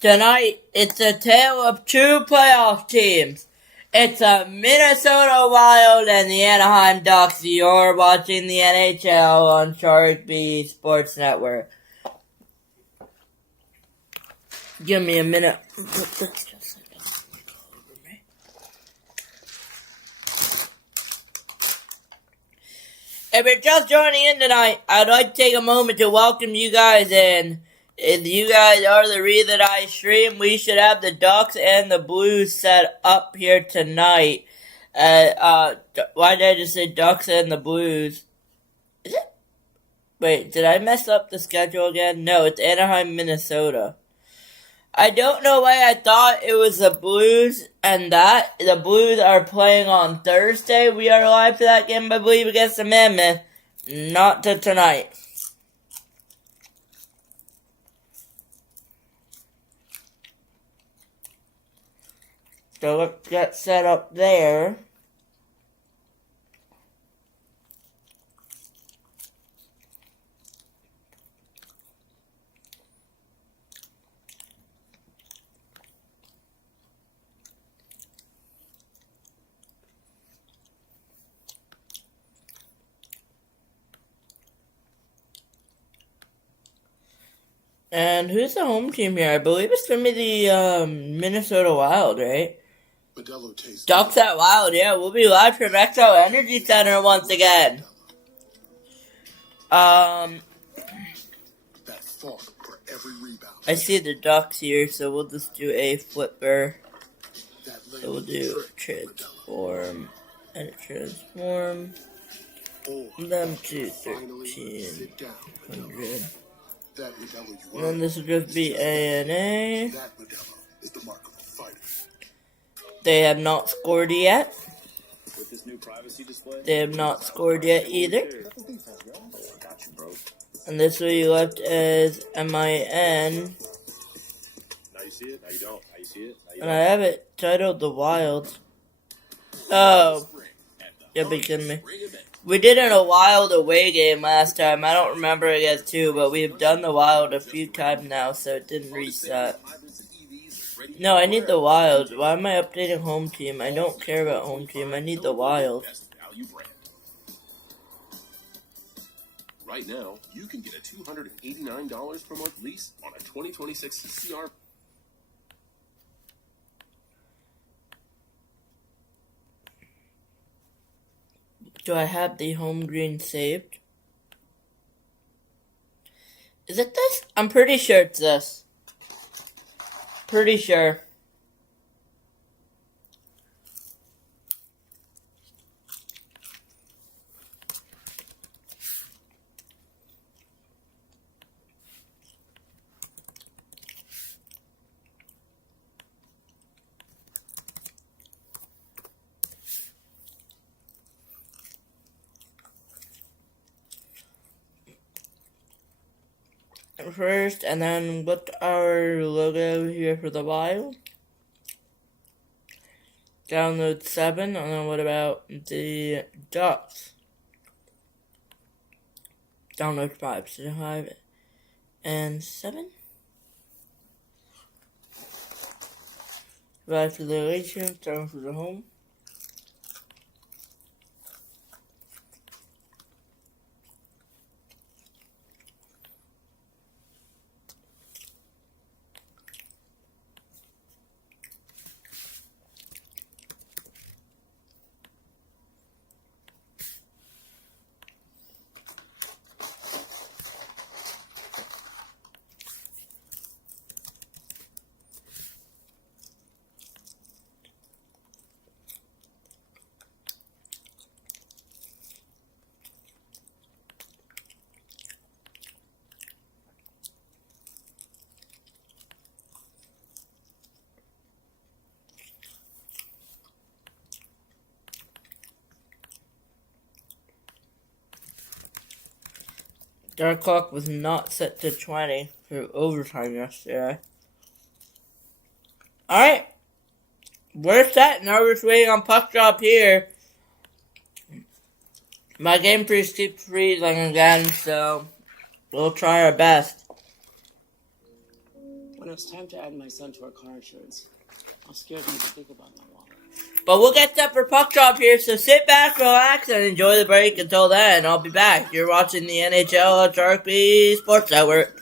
Tonight, it's a tale of two playoff teams. It's a Minnesota Wild and the Anaheim Ducks. You're watching the NHL on Sharik Sports Network. Give me a minute. If you're just joining in tonight, I'd like to take a moment to welcome you guys in. If you guys are the reason I stream, we should have the Ducks and the Blues set up here tonight. Why did I just say Ducks and the Blues? Is it? Wait, did I mess up the schedule again? No, it's Anaheim, Minnesota. I don't know why I thought it was the Blues and that. The Blues are playing on Thursday. We are live for that game, I believe, against the Mammoth. Not to tonight. So let's get set up there. And who's the home team here? I believe it's going to be the Minnesota Wild, right? Ducks at Wild, yeah. We'll be live from XO Energy Center once again. I see the Ducks here, so we'll just do a flipper. So we'll do transform, and transform them to 1300. And then this will just be A&A. They have not scored yet. They have not scored yet either. And this will be left as MIN. And I have it titled The Wild. Oh. You're be kidding me. We did in a Wild away game last time. I don't remember against who, but we've done the Wild a few times now, so it didn't reset. No, I need the Wild. Why am I updating home team? I don't care about home team. I need the Wild. Right now, you can get a $289 per month lease on a 2026 CR. Do I have the home green saved? Is it this? I'm pretty sure it's this. Pretty sure. First, and then what's our logo here for the Wild? Download 7, and then what about the Ducks? Download 5, so 5 and 7. Right for the relation, down for the home. Our clock was not set to 20 for overtime yesterday. Alright. We're set. Now we're just waiting on puck drop here. My game keeps freezing again, so we'll try our best. when it's time to add my son to our car insurance, I'm scared to even think about my wallet. But we'll get set for puck drop here, so sit back, relax, and enjoy the break. Until then, I'll be back. You're watching the NHL on Sharik Sports Network.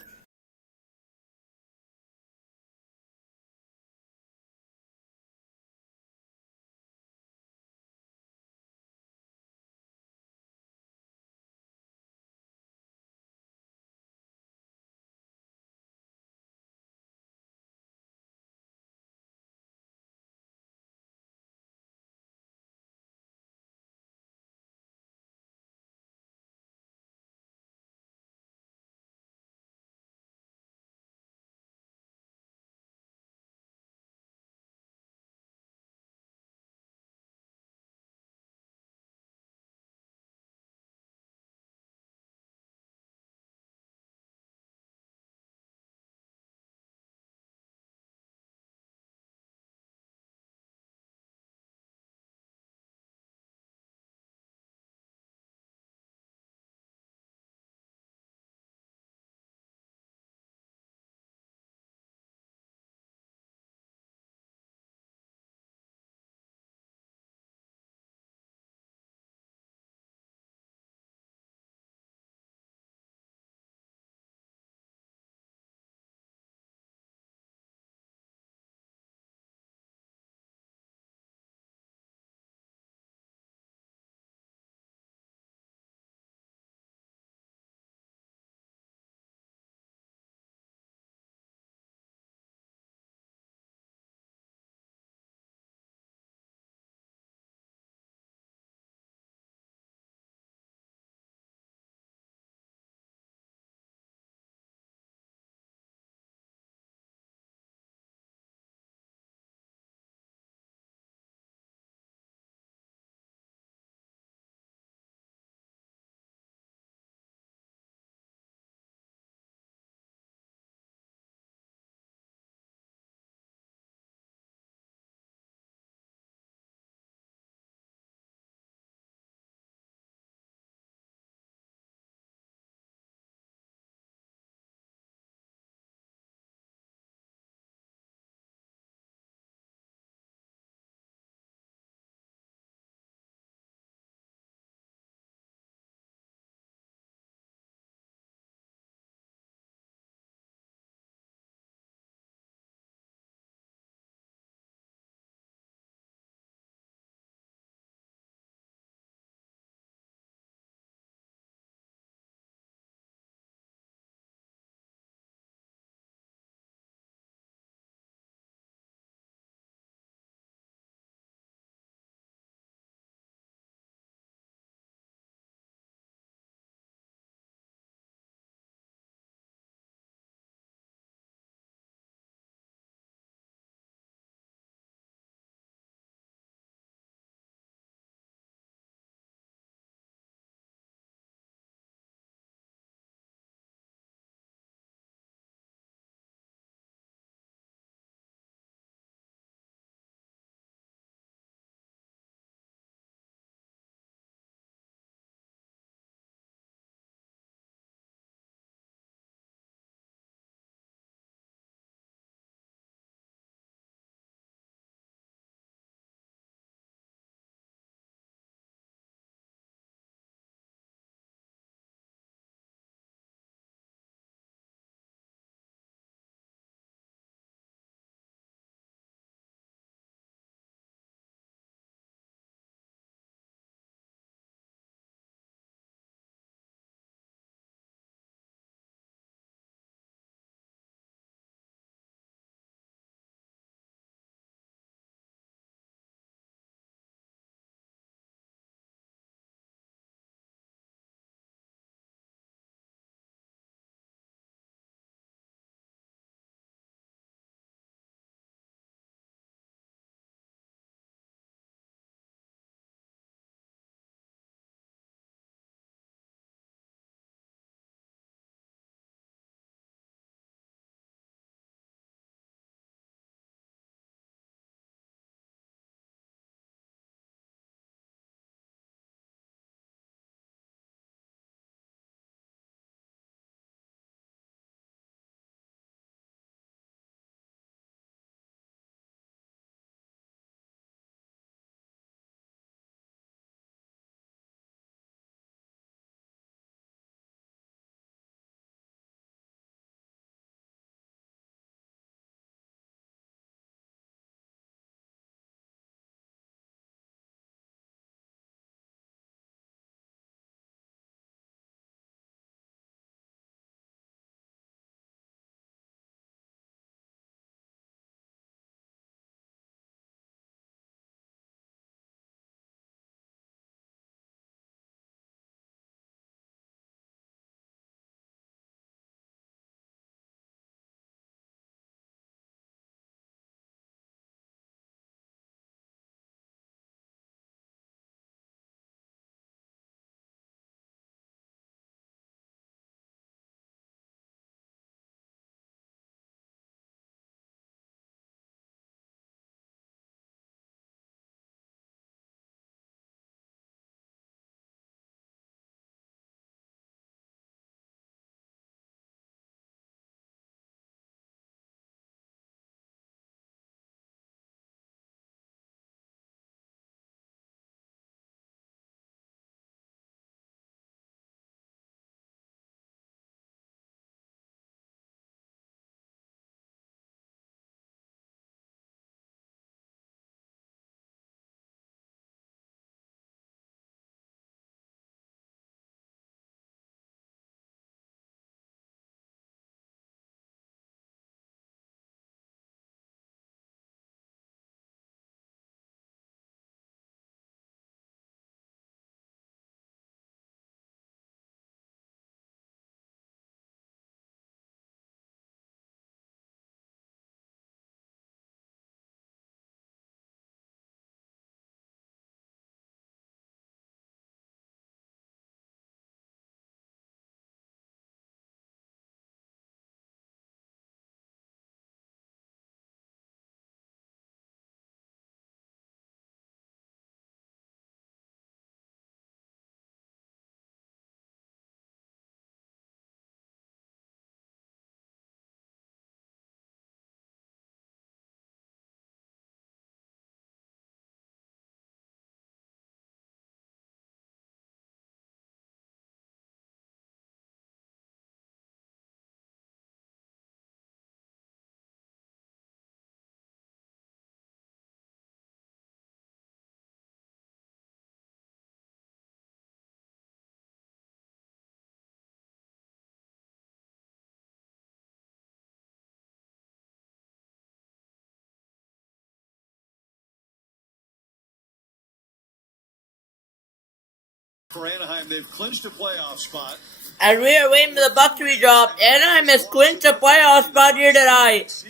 For Anaheim, they've clinched a playoff spot. And we are waiting for the puck to be dropped. Anaheim has clinched a playoff spot here tonight.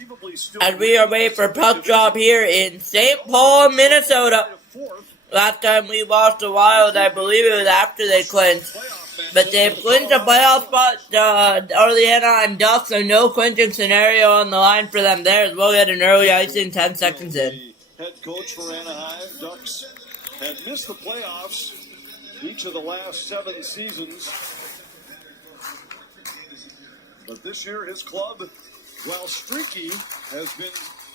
And we are waiting for puck drop here in St. Paul, Minnesota. Last time we lost the Wild, I believe it was after they clinched. But they've clinched a playoff spot, or the Anaheim Ducks, so no clinching scenario on the line for them there. We'll get an early icing 10 seconds in. The head coach for Anaheim Ducks had missed the playoffs each of the last 7 seasons. But this year, his club, while streaky, has been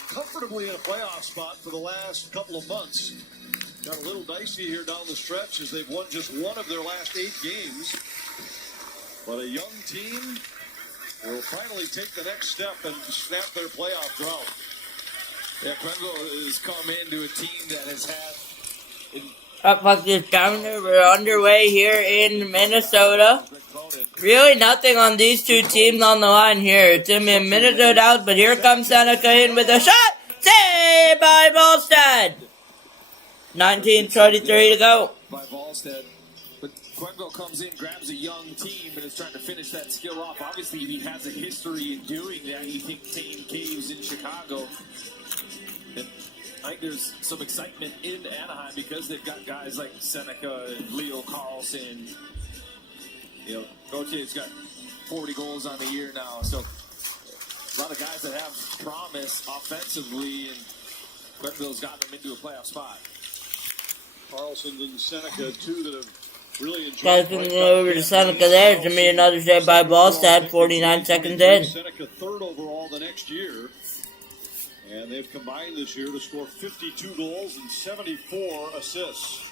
comfortably in a playoff spot for the last couple of months. Got a little dicey here down the stretch as they've won just one of their last 8 games. But a young team will finally take the next step and snap their playoff drought. Yeah, Quenville has come into a team that has had... Puck is down there. We're underway here in Minnesota. Really nothing on these two teams on the line here. It's going to be a Minnesota out, but here comes Seneca in with a shot. Saved by Volstead. 19:33 to go. By Volstead. But Quenville comes in, grabs a young team, and is trying to finish that skill off. Obviously, he has a history in doing that. You think Kane Caves in Chicago. And I think there's some excitement in Anaheim because they've got guys like Seneca and Leo Carlson. You know, Gautier's got 40 goals on the year now. So a lot of guys that have promise offensively, and Quenville's gotten them into a playoff spot. Carlson and Seneca, two that have really enjoyed. Guys, going over to Seneca there. It's going to be another save by Volstead. 49 seconds in. Seneca third overall the next year. And they've combined this year to score 52 goals and 74 assists.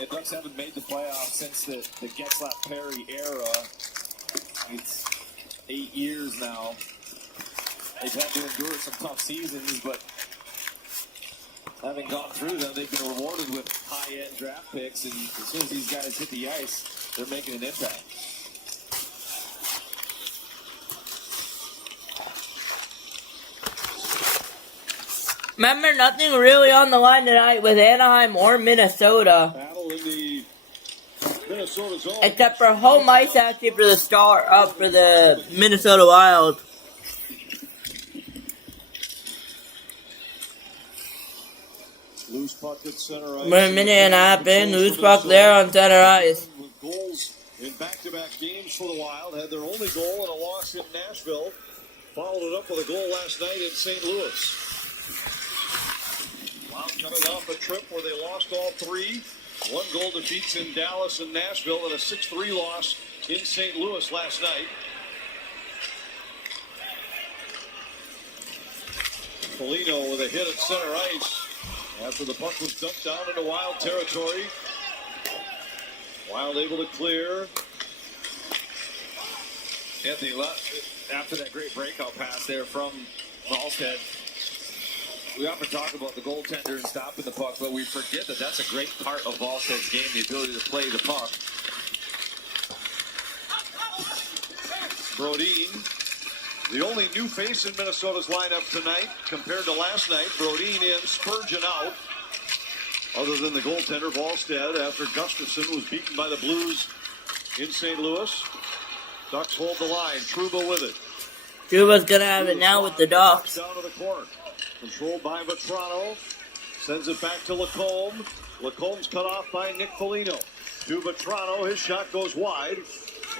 And Ducks haven't made the playoffs since the Getzlaf-Perry era. It's 8 years now. They've had to endure some tough seasons, but having gone through them, they've been rewarded with high-end draft picks, and as soon as these guys hit the ice, they're making an impact. Remember, nothing really on the line tonight with Anaheim or Minnesota. Battle in the Minnesota zone. Except for home ice actually for the Minnesota Wild. Loose puck at center ice. We're a minute and a half in. Loose puck there on center ice. With goals in back-to-back games for the Wild. Had their only goal in a loss in Nashville. Followed it up with a goal last night in St. Louis. Wild coming off a trip where they lost all 3. 1 goal defeats in Dallas and Nashville and a 6-3 loss in St. Louis last night. Foligno with a hit at center ice after the puck was dumped down into Wild territory. Wild able to clear. Anthony, after that great breakout pass there from Volstead, we often talk about the goaltender and stopping the puck, but we forget that that's a great part of Volstead's game, the ability to play the puck. Brodin, the only new face in Minnesota's lineup tonight compared to last night. Brodin in, Spurgeon out. Other than the goaltender, Volstead, after Gustafson was beaten by the Blues in St. Louis. Ducks hold the line. Trouba with it. Trouba's going to have it now with the Ducks. Down to the corner. Controlled by Vetrano. Sends it back to Lacombe. Lacombe's cut off by Nick Foligno. To Vetrano. His shot goes wide.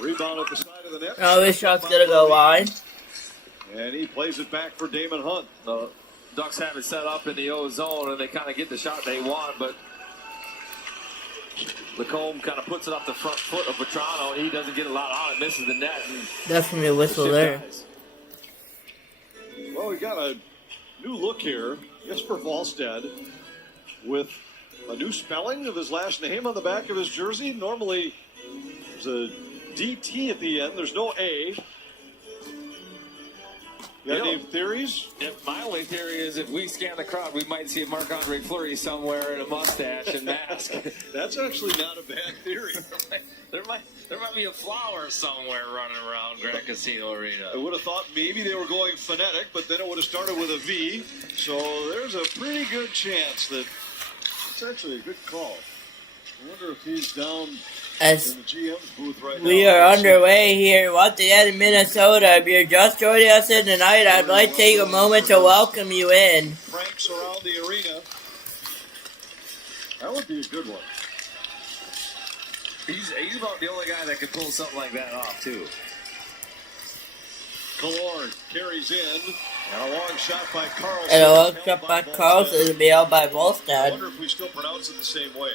Rebound at the side of the net. Oh, his shot's going to go wide. And he plays it back for Damon Hunt. The Ducks have it set up in the O zone, and they kind of get the shot they want, but Lacombe kind of puts it off the front foot of Vetrano, and he doesn't get a lot on it, misses the net. Definitely a whistle there. Well, we got a new look here, Jesper Volstead, with a new spelling of his last name on the back of his jersey. Normally, there's a DT at the end. There's no A. You got any theories? My only theory is if we scan the crowd, we might see a Marc-Andre Fleury somewhere in a mustache and mask. That's actually not a bad theory. there might be a flower somewhere running around Granite Casino Arena. I would have thought maybe they were going phonetic, but then it would have started with a V. So there's a pretty good chance that it's actually a good call. I wonder if he's down As in the GM's booth right now. we are underway here once again in Minnesota. If you're just joining us in tonight, I'd like to take a moment to welcome you in. Franks around the arena. That would be a good one. He's about the only guy that could pull something like that off, too. Killorn carries in. And a long shot by Carlson. And a long shot by Carlson to be held by I Volstad. wonder if we still pronounce it the same way.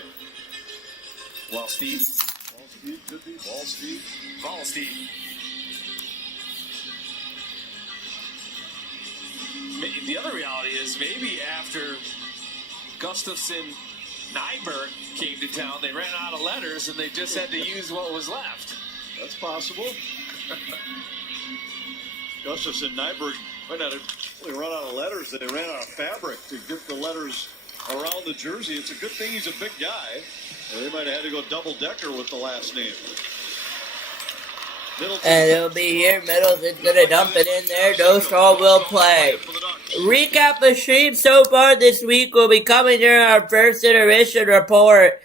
Well, Steve. Ball Steve could be. Ball Steve. Ball Steve. The other reality is maybe after Gustafson Nyberg came to town, they ran out of letters and they just had to use what was left. That's possible. Gustafson Nyberg might not have really run out of letters. They ran out of fabric to get the letters around the jersey. It's a good thing he's a big guy. Or they might have had to go double-decker with the last name. And it'll be here. Middleton's going to dump it in there. Dostal will play. Recap the stream so far this week will be coming during our first intermission report.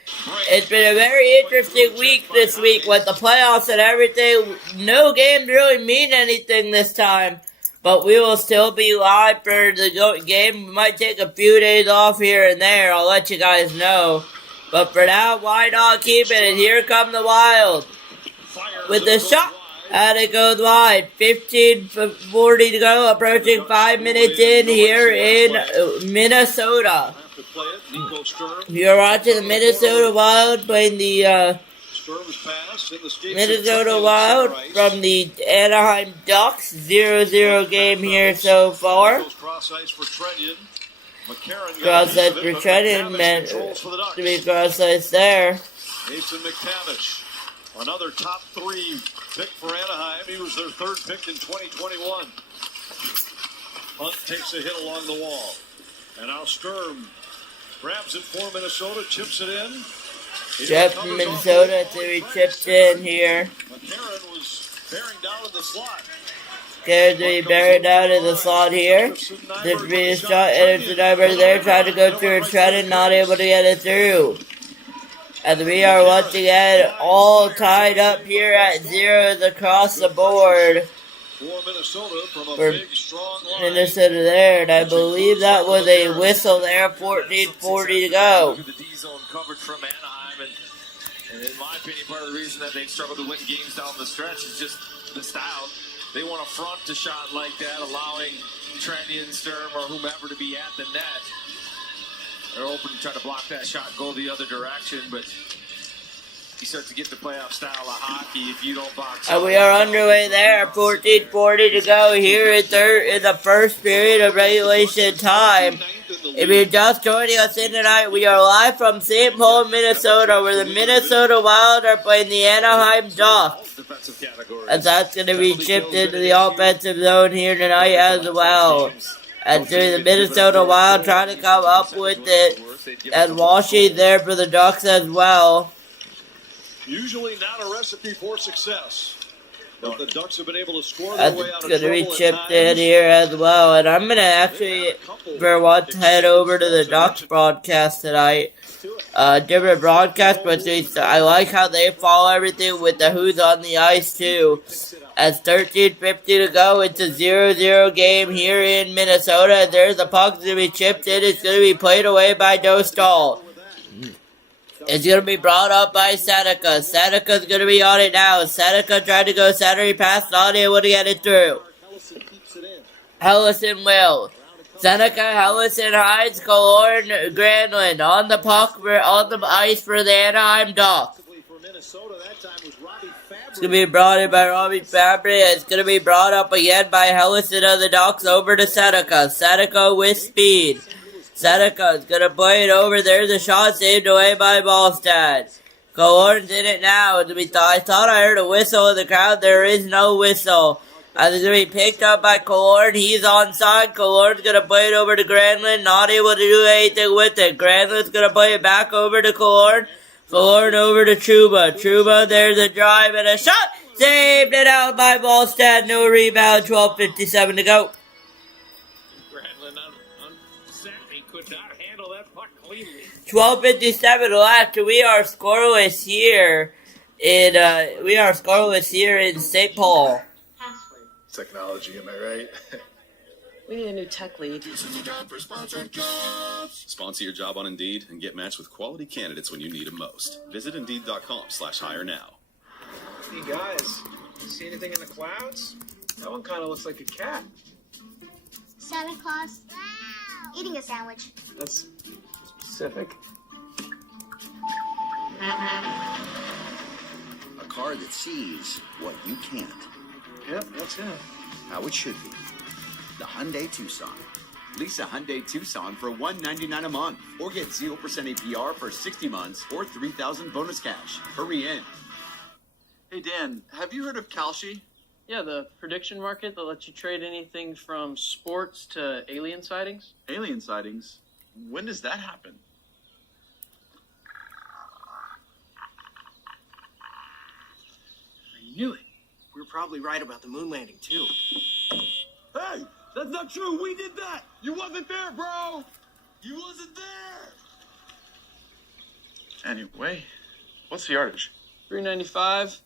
It's been a very interesting week this week with the playoffs and everything. No games really mean anything this time. But we will still be live for the game. We might take a few days off here and there. I'll let you guys know. But for now, why not keep it? And here come the Wild. With the shot. And it goes wide. 15:40 to go. Approaching 5 minutes in here in Minnesota. You're watching the Minnesota Wild playing the Minnesota Wild from the Anaheim Ducks. 0-0 game here so far. Cross ice for Trenton, meant to be cross ice there. Mason McTavish, another top 3 pick for Anaheim. He was their 3rd pick in 2021. Hunt takes a hit along the wall. And now Sturm grabs it for Minnesota, chips it in. Jeff from Minnesota to be chipped in here. McCarron was bearing down in the slot. Scared to be buried down in the slot here. The previous shot enters the number there, trying to go through a Trenton, not able to get it through. And we are once again all tied up here at 0 across the board for Minnesota there. And I believe that was a whistle there, 14:40 to go. The D-zone coverage from Anaheim, and in my opinion, part of the reason that they've struggled to win games down the stretch is just the style. They want to front a shot like that, allowing Trenton, Sturm, or whomever to be at the net. They're open to try to block that shot, go the other direction, but you start to get the playoff style of hockey if you don't box. And we are underway there, 14:40 to go here in the first period of regulation time. If you're just joining us in tonight, we are live from St. Paul, Minnesota, where the Minnesota Wild are playing the Anaheim Ducks. And that's going to be chipped into the offensive zone here tonight as well. And so the Minnesota Wild trying to come up with it. And Washington there for the Ducks as well. Usually not a recipe for success. But the Ducks have been able to score their way out of trouble. It's going to be chipped in here as well. And I'm going to actually, for once, head over to the Ducks broadcast tonight. Different broadcast, but I like how they follow everything with the who's on the ice, too. As 13:50 to go, it's a 0-0 game here in Minnesota. There's the puck to be chipped in. It's going to be played away by Dostal. It's going to be brought up by Seneca. Seneca's going to be on it now. Seneca tried to go center. He passed on it. Would he get it through? Hellison will. Seneca, Hellison, Hines, Killorn, Granlund on the puck, on the ice for the Anaheim Ducks. It's going to be brought in by Robbie Fabry. It's going to be brought up again by Hellison of the Ducks over to Seneca. Seneca with speed. Seneca is going to play it over. There's a shot saved away by Ballstad. Killorn's in it now. I thought I heard a whistle in the crowd. There is no whistle. As it's going to be picked up by Killorn. He's onside. Killorn's going to play it over to Granlund. Not able to do anything with it. Granlund's going to play it back over to Killorn. Killorn over to Trouba. Trouba, there's a drive and a shot. Saved it out by Ballstad. No rebound. 12:57 to go. handle that puck cleanly. 12:57 left. We are scoreless here in St. Paul. Technology, am I right? We need a new tech lead. Sponsor your job on Indeed and get matched with quality candidates when you need them most. Visit Indeed.com/hire now. Hey guys, see anything in the clouds? That one kind of looks like a cat. Santa Claus eating a sandwich. That's specific. A car that sees what you can't. Yep, that's it. How it should be. The Hyundai Tucson. Lease a Hyundai Tucson for $199 a month, or get 0% APR for 60 months, or $3,000 bonus cash. Hurry in. Hey Dan, have you heard of Kalshi? Yeah, the prediction market that lets you trade anything from sports to alien sightings. Alien sightings? When does that happen? I knew it. We were probably right about the moon landing too. Hey, that's not true. We did that. You wasn't there, bro. You wasn't there. Anyway, what's the yardage? $3.95.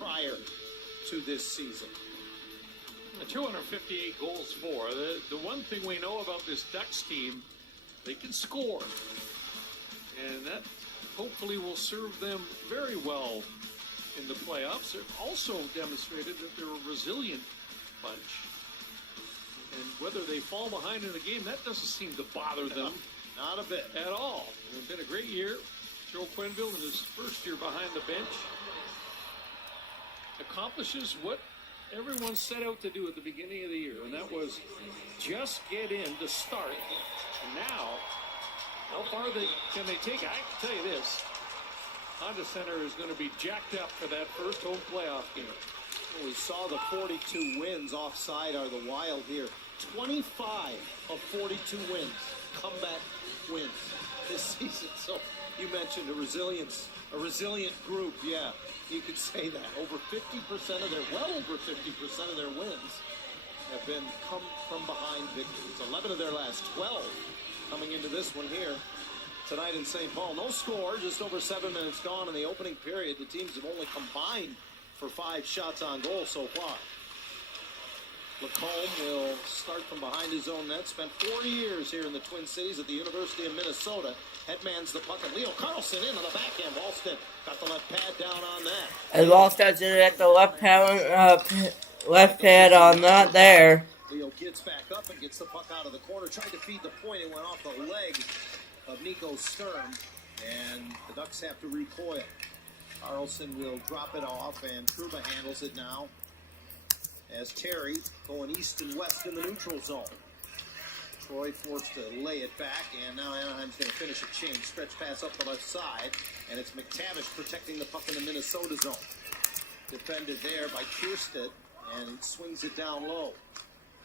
Prior to this season. 258 goals for. The one thing we know about this Ducks team, they can score. And that hopefully will serve them very well in the playoffs. They've also demonstrated that they're a resilient bunch. And whether they fall behind in the game, that doesn't seem to bother them. Not a bit. At all. It's been a great year. Joe Quenneville in his first year behind the bench accomplishes what everyone set out to do at the beginning of the year, and that was just get in to start. And now, how far can they take it? I can tell you this. Honda Center is going to be jacked up for that first home playoff game. Well, we saw the 42 wins. Offside are the Wild here. 25 of 42 wins. Comeback wins this season. So you mentioned a resilient group. Yeah, you could say that. Over 50% of their wins have been come from behind victories. 11 of their last 12 coming into this one here tonight in St. Paul. No score, just over 7 minutes gone in the opening period. The teams have only combined for 5 shots on goal so far. Lacombe will start from behind his own net. Spent 4 years here in the Twin Cities at the University of Minnesota. Headmans the puck, and Leo Carlson in on the backhand. Walston got the left pad down on that. And Walston's in at the left pad on that there. Leo gets back up and gets the puck out of the corner. Tried to feed the point. It went off the leg of Nico Sturm, and the Ducks have to recoil. Carlson will drop it off, and Truba handles it now as Terry going east and west in the neutral zone. Troy forced to lay it back, and now Anaheim's going to finish a change. Stretch pass up the left side, and it's McTavish protecting the puck in the Minnesota zone. Defended there by Kierstead, and he swings it down low.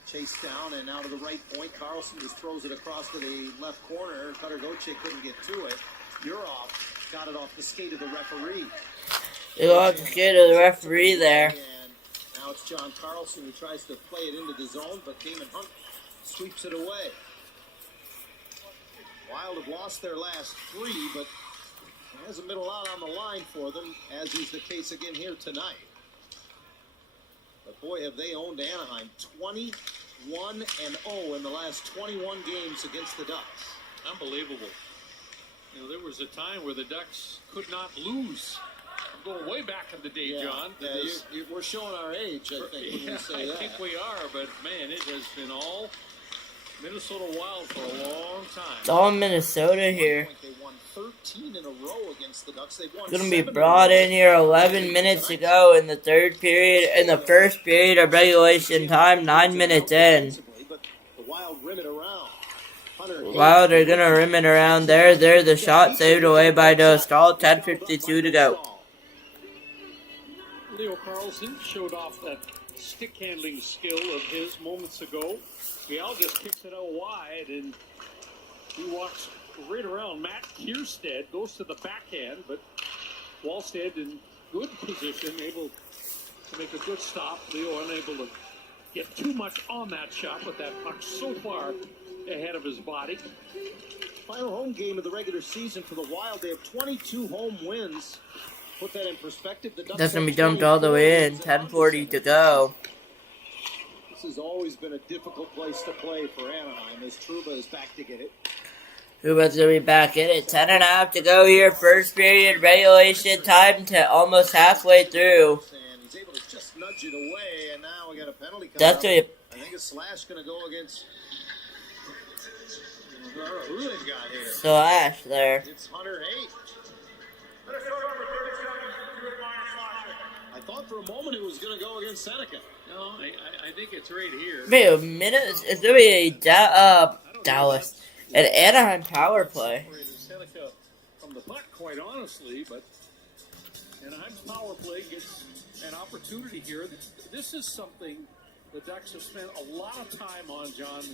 Chased down, and now to the right point. Carlson just throws it across to the left corner. Cutter Gauthier couldn't get to it. Urov got it off the skate of the referee. They lost the skate of the referee there. And now it's John Carlson who tries to play it into the zone, but Damon Hunt sweeps it away. Wild have lost their last 3, but it has a middle out on the line for them, as is the case again here tonight. But boy, have they owned Anaheim. 21-0 in the last 21 games against the Ducks. Unbelievable. You know, there was a time where the Ducks could not lose. I'm going way back in the day, John. Yeah, we're showing our age, I think, when we say that. I think we are, but man, it has been all Minnesota Wild for a long time. It's all Minnesota here. They won 13 in a row against the Ducks. They've won Going to be brought in here 11 minutes ago in the third period. In the first period of regulation time, 9 minutes in. But the Wild rim it around. Wild are going to rim it around there. There's the shot saved away by Dostal. 10:52 to go. Leo Carlson showed off that stick handling skill of his moments ago. Bial just kicks it out wide, and he walks right around Matt Kierstead, goes to the backhand, but Wallstead and good position, able to make a good stop. Leo unable to get too much on that shot, but that puck so far ahead of his body. Final home game of the regular season for the Wild. They have 22 home wins. Put that in perspective. The Ducks That's going to have be dumped all the way in. 10:40 to go. This has always been a difficult place to play for Anaheim as Trouba is back to get it. Trouba's going to be back in it. 10.5 to go here. First period regulation time to almost halfway through. And he's able to just nudge it away, and now we got a penalty coming That's up. what I think a slash going to go against... Who they've got here? Slash there. It's Hunter Haight. I thought for a moment it was going to go against Seneca. No, I think it's right here. Wait a minute. It's going to be a Dallas. An Anaheim power play. Seneca from the puck, quite honestly, but Anaheim's power play gets an opportunity here. This is something the Ducks have spent a lot of time on, John,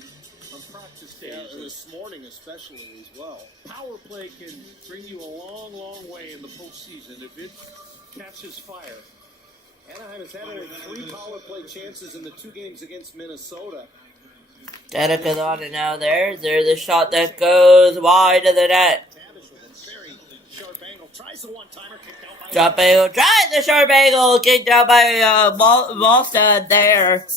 on practice days. Yeah, this morning especially as well. Power play can bring you a long, long way in the postseason if it catches fire. Anaheim has had only 3 power play chances in the 2 games against Minnesota. Seneca's on it now there. There's a shot that goes wide of the net. Sharp angle. Tries the sharp angle. Kicked out by Malstad there.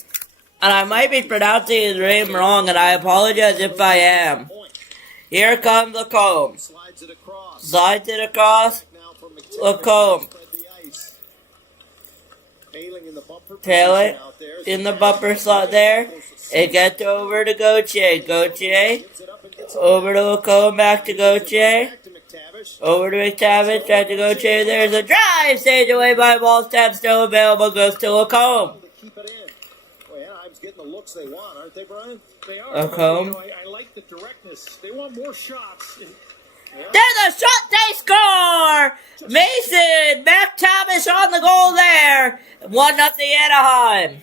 And I might be pronouncing his name wrong, and I apologize if I am. Here comes Lacombe. Slides it across. Lacombe. Taylor in the bumper slot there. It gets over to Gauthier. Gauthier. Over to Lacombe. Back to Gauthier. Over to McTavish. Back to Gauthier. There's a drive. Saved away by Wallstab. Still available. Goes to Lacombe. Anaheim's getting the looks they want, aren't they, Brian? They are. Lacombe. I like the directness. They want more shots. There's a shot, they score! Mason McTavish on the goal there. 1-0 Anaheim.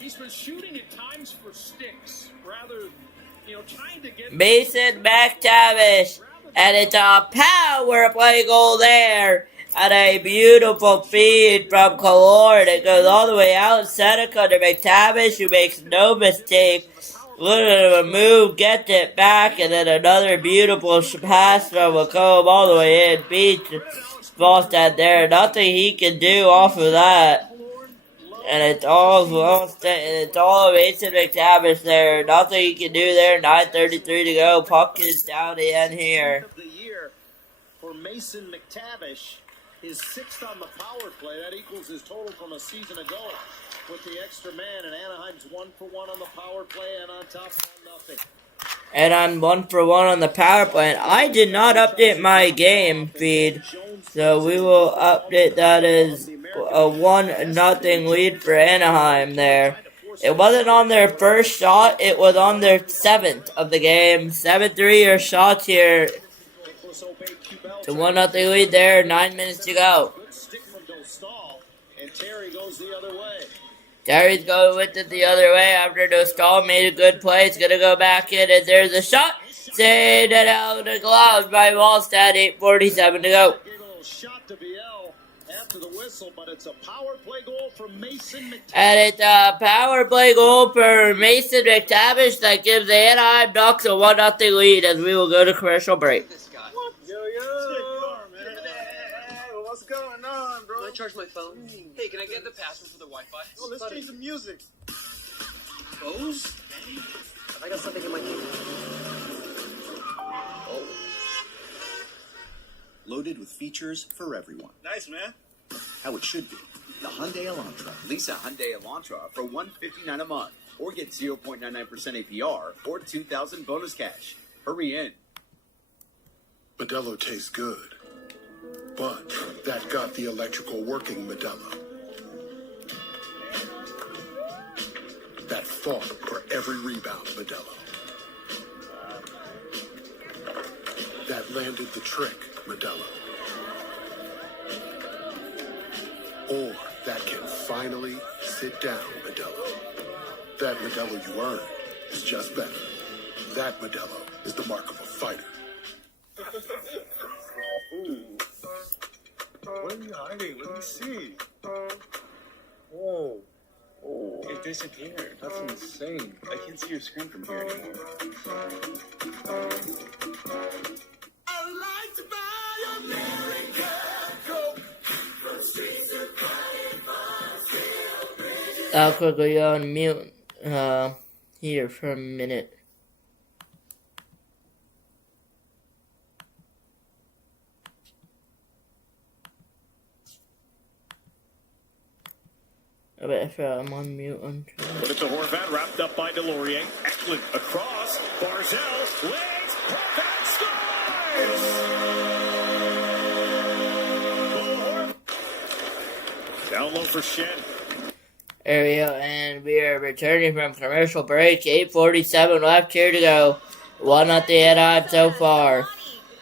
He's been shooting at times for sticks, rather, trying to get... Mason McTavish. And it's a power play goal there. And a beautiful feed from Killorn. It goes all the way out. Seneca to McTavish, who makes no mistake. Little bit of a move, gets it back, and then another beautiful pass from Lacombe all the way in. Beats Volstad there. Nothing he can do off of that. And it's all Mason McTavish there. Nothing he can do there. 9:33 to go. Puck is down the end here. Of the year for Mason McTavish, his 6th on the power play. That equals his total from a season ago with the extra man. And Anaheim's 1 for 1 on the power play, and on top 1-0. And I'm 1 for 1 on the power play. And I did not update my game feed, so we will update that as a 1-0 lead for Anaheim there. It wasn't on their first shot, it was on their 7th of the game. 7-3 shots here. To 1-0 lead there, 9 minutes to go. And Terry goes the other way. Terry's going with it the other way after Dostal made a good play. It's going to go back in, and there's a shot. Saved it out of the gloves by Wallstad. 8:47 to go. Gave a little shot to Biel after the whistle, but it's a power play goal from Mason McTavish. And it's a power play goal for Mason McTavish that gives the Anaheim Ducks a 1-0 lead as we will go to commercial break. What's going on, bro? Can I charge my phone? Hey, can I get the password for the Wi-Fi? Oh, let's change the music. Bose? I got something in my key. Loaded with features for everyone. Nice, man. How it should be. The Hyundai Elantra. Lease a Hyundai Elantra for $159 a month. Or get 0.99% APR or $2,000 bonus cash. Hurry in. Modelo tastes good, but that got the electrical working Modelo. That fought for every rebound Modelo. That landed the trick Modelo. Or that can finally sit down Modelo. That Modelo you earned is just better. That Modelo is the mark of a fighter. What are you hiding? Let me see. Whoa. Oh. It disappeared. That's insane. I can't see your screen from here anymore. I'll quickly go on mute here for a minute. I bet if I'm on mute on Put it to Horvat, wrapped up by Delorier. Eklund across. Barzell, legs, Horvat scores! Down low for Shen. There we go, and we are returning from commercial break. 8:47 left here to go. 1-0 Anaheim so far.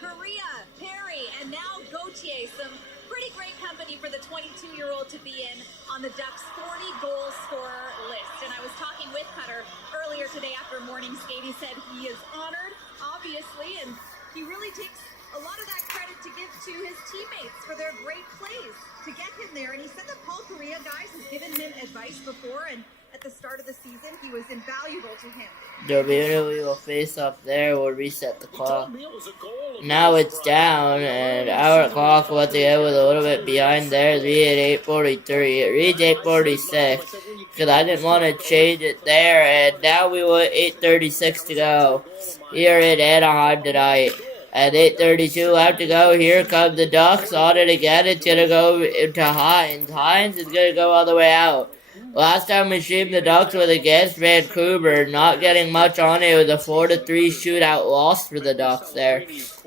Korea, Perry, and now Gauthier. Some pretty great company for the 22-year-old to be in on the Ducks' 40-goal scorer list. And I was talking with Cutter earlier today after morning skate. He said he is honored, obviously, and he really takes a lot of that credit to give to his teammates for their great plays to get him there. And he said that Paul Korea, guys, has given him advice before, and at the start of the season, he was invaluable to him. We will face up there. We'll reset the clock. Now it's down, and our clock once again was a little bit behind there. We at 8:43. It reads 8:46 because I didn't want to change it there, and now we were 8:36 to go here in Anaheim tonight. At 8:32 left to go, here come the Ducks on it again. It's going to go into Hines. Hines is going to go all the way out. Last time we streamed the Ducks was against Vancouver, not getting much on it. It was a 4-3 shootout loss for the Ducks there.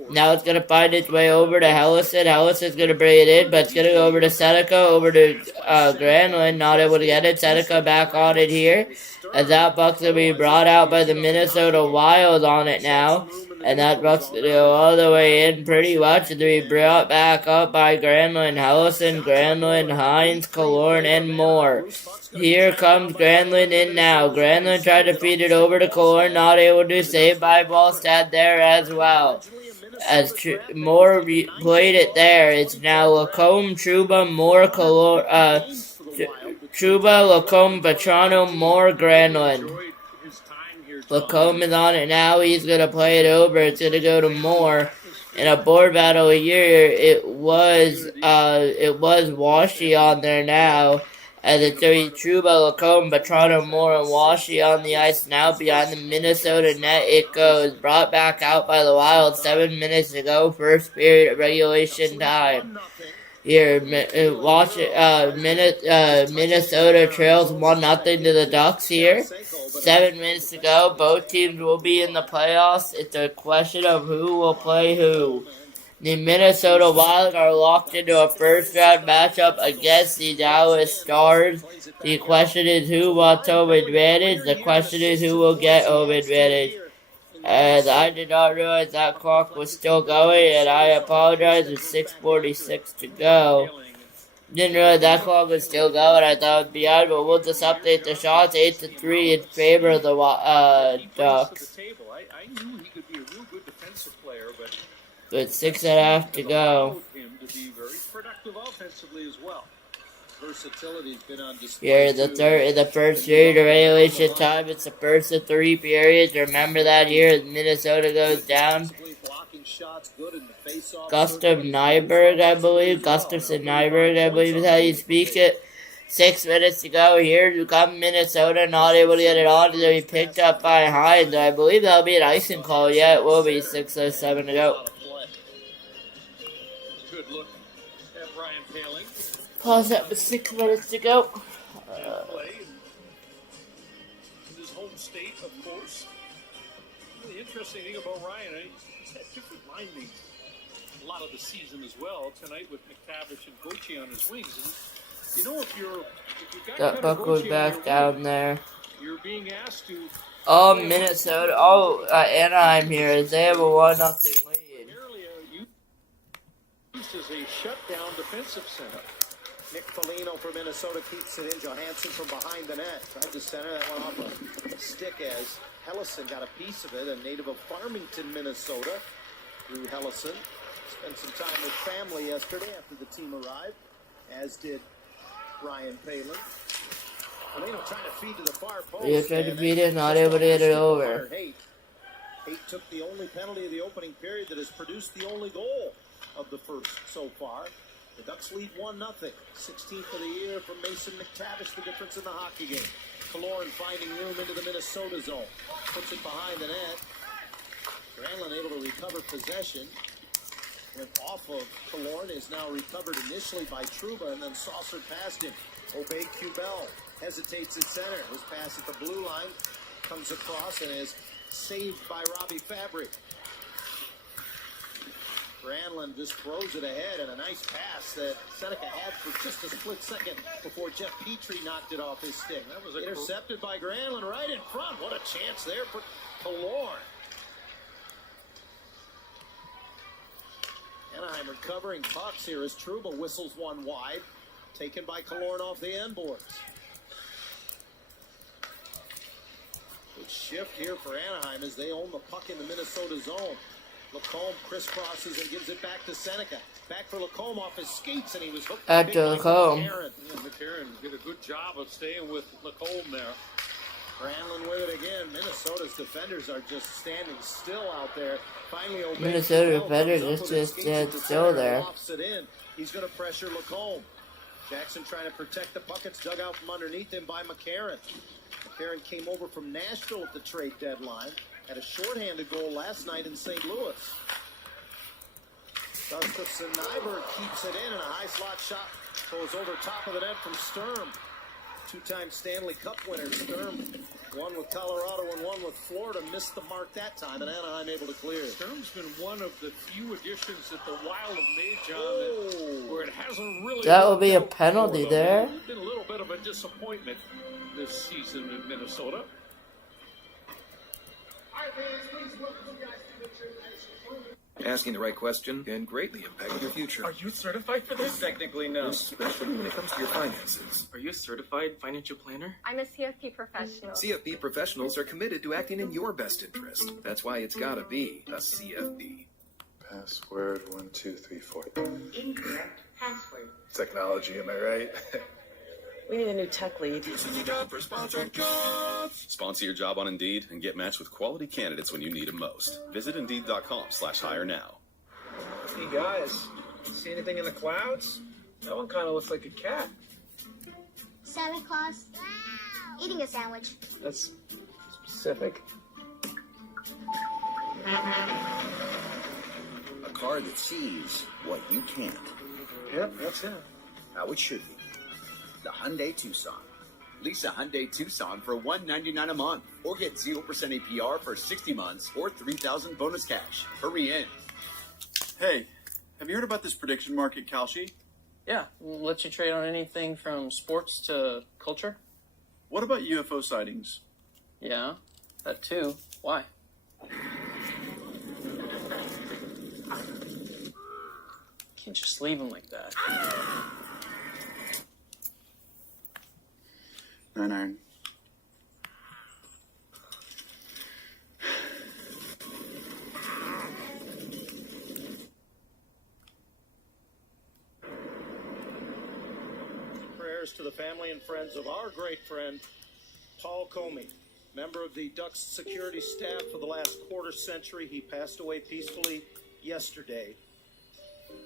Now it's going to find its way over to Hellison. Hellison's going to bring it in, but it's going to go over to Seneca, over to Granlund. Not able to get it. Seneca back on it here. As that buck's going to be brought out by the Minnesota Wild on it now. And that buck's going to go all the way in pretty much. And to be brought back up by Granlund, Hellison, Granlund, Hines, Killorn, and more. Here comes Granlund in now. Granlund tried to feed it over to Killorn, not able to, save by Ballstad there as well. As Moore played it there, it's now Lacombe, Trouba, Moore, Killorn, Trouba, Lacombe, Petrano, Moore, Granlund. Lacombe is on it now. He's going to play it over. It's going to go to Moore. In a board battle here, it was Washy on there now. As it's going to be Trouba, Lacombe, Petrano, Moore, and Washy on the ice now behind the Minnesota net. It goes. Brought back out by the Wild 7 minutes to go. First period of regulation time. Here, Minnesota trails 1-0 to the Ducks here. 7 minutes to go. Both teams will be in the playoffs. It's a question of who will play who. The Minnesota Wild are locked into a first-round matchup against the Dallas Stars. The question is who wants home advantage. The question is who will get home advantage. And I did not realize that clock was still going, and I apologize. It's 6:46 to go. Didn't realize that clock was still going. I thought it would be out, but we'll just update the shots. 8-3 in favor of the Ducks. I knew he could be a real good defensive player, but With 6.5 to go. him to be very productive offensively as well. Versatility's been on display. Here in the first period of regulation time, it's the first of 3 periods. Remember that here as Minnesota goes down. Gustav Nyberg, I believe. Gustafson Nyberg, I believe is how you speak it. 6 minutes to go. Here to come Minnesota, not able to get it on. They'll be picked up by Hines. I believe that'll be an icing call. Yeah, it will be 6:07 to go. Good look at Brian Paling. Pause that with 6 minutes to go. Play in his home state, of course. The interesting thing about Ryan, he's had different line mates a lot of the season as well. Tonight with McTavish and Gauthier on his wings. And you know, if you've got That puck goes back down there. You're being asked to. Oh, Minnesota. Oh, Anaheim here as they have a 1-0 lead. Used as a shutdown defensive center. Nick Foligno for Minnesota keeps it in. Johansson from behind the net. Tried to center that one off a stick as Hellison got a piece of it. A native of Farmington, Minnesota, through Hellison. Spent some time with family yesterday after the team arrived, as did Ryan Palin. Foligno trying to feed to the far post. He tried to beat it, not able to hit it over. Haight took the only penalty of the opening period that has produced the only goal of the first so far. The Ducks lead 1-0. 16th of the year from Mason McTavish, the difference in the hockey game. Killorn finding room into the Minnesota zone. Puts it behind the net. Granlund able to recover possession. Went off of Killorn, is now recovered initially by Trouba and then saucered past him. Obey Cubel hesitates at center. His pass at the blue line comes across and is saved by Robbie Fabry. Granlund just throws it ahead, and a nice pass that Seneca had for just a split second before Jeff Petrie knocked it off his stick. That was intercepted by Granlund right in front. What a chance there for Killorn. Anaheim recovering pucks here as Trouba whistles one wide. Taken by Killorn off the end boards. Good shift here for Anaheim as they own the puck in the Minnesota zone. Lacombe crisscrosses and gives it back to Seneca. Back for Lacombe off his skates, and he was hooked at Lacombe. McCarron did a good job of staying with Lacombe there. Granlund with it again. Minnesota's defenders are just standing still out there. Finally, Minnesota defenders just stand still there. He's going to pressure Lacombe. Jackson trying to protect the puck. It's dug out from underneath him by McCarron. McCarron came over from Nashville at the trade deadline. Had a shorthanded goal last night in St. Louis. Gustafsson Nyberg keeps it in, and a high slot shot goes over top of the net from Sturm. Two-time Stanley Cup winner Sturm. One with Colorado and one with Florida. Missed the mark that time, and Anaheim able to clear. Sturm's been one of the few additions that the Wild have made, John, where it hasn't really... That will be a penalty there. It's been a little bit of a disappointment this season in Minnesota. Asking the right question can greatly impact your future. Are you certified for this? Technically, no. Especially when it comes to your finances. Are you a certified financial planner? I'm a CFP professional. CFP professionals are committed to acting in your best interest. That's why it's gotta be a CFP. Password 1234. Incorrect password. Technology, am I right? We need a new tech lead. Sponsor your job on Indeed and get matched with quality candidates when you need them most. Visit Indeed.com/hire now. Hey guys, see anything in the clouds? That one kind of looks like a cat. Santa Claus eating a sandwich. That's specific. A car that sees what you can't. Yep, that's it. How it should be. The Hyundai Tucson. Lease a Hyundai Tucson for $199 a month, or get 0% APR for 60 months, or $3,000 bonus cash. Hurry in. Hey, have you heard about this prediction market, Kalshi? Yeah, lets you trade on anything from sports to culture. What about UFO sightings? Yeah, that too. Why? Can't just leave them like that. 9-9. Prayers to the family and friends of our great friend, Paul Comey, member of the Ducks security staff for the last quarter century. He passed away peacefully yesterday.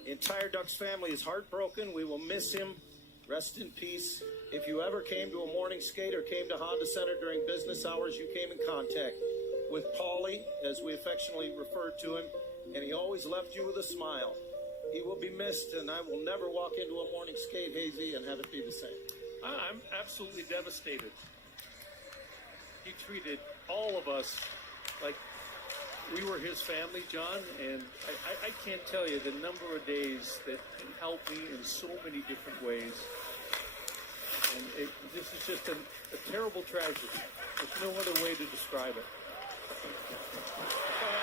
The entire Ducks family is heartbroken. We will miss him. Rest in peace. If you ever came to a morning skate or came to Honda Center during business hours, you came in contact with Paulie, as we affectionately referred to him, and he always left you with a smile. He will be missed, and I will never walk into a morning skate, Hazy, and have it be the same. I'm absolutely devastated. He treated all of us like we were his family, John, and I can't tell you the number of days that he helped me in so many different ways. And this is just a terrible tragedy. There's no other way to describe it.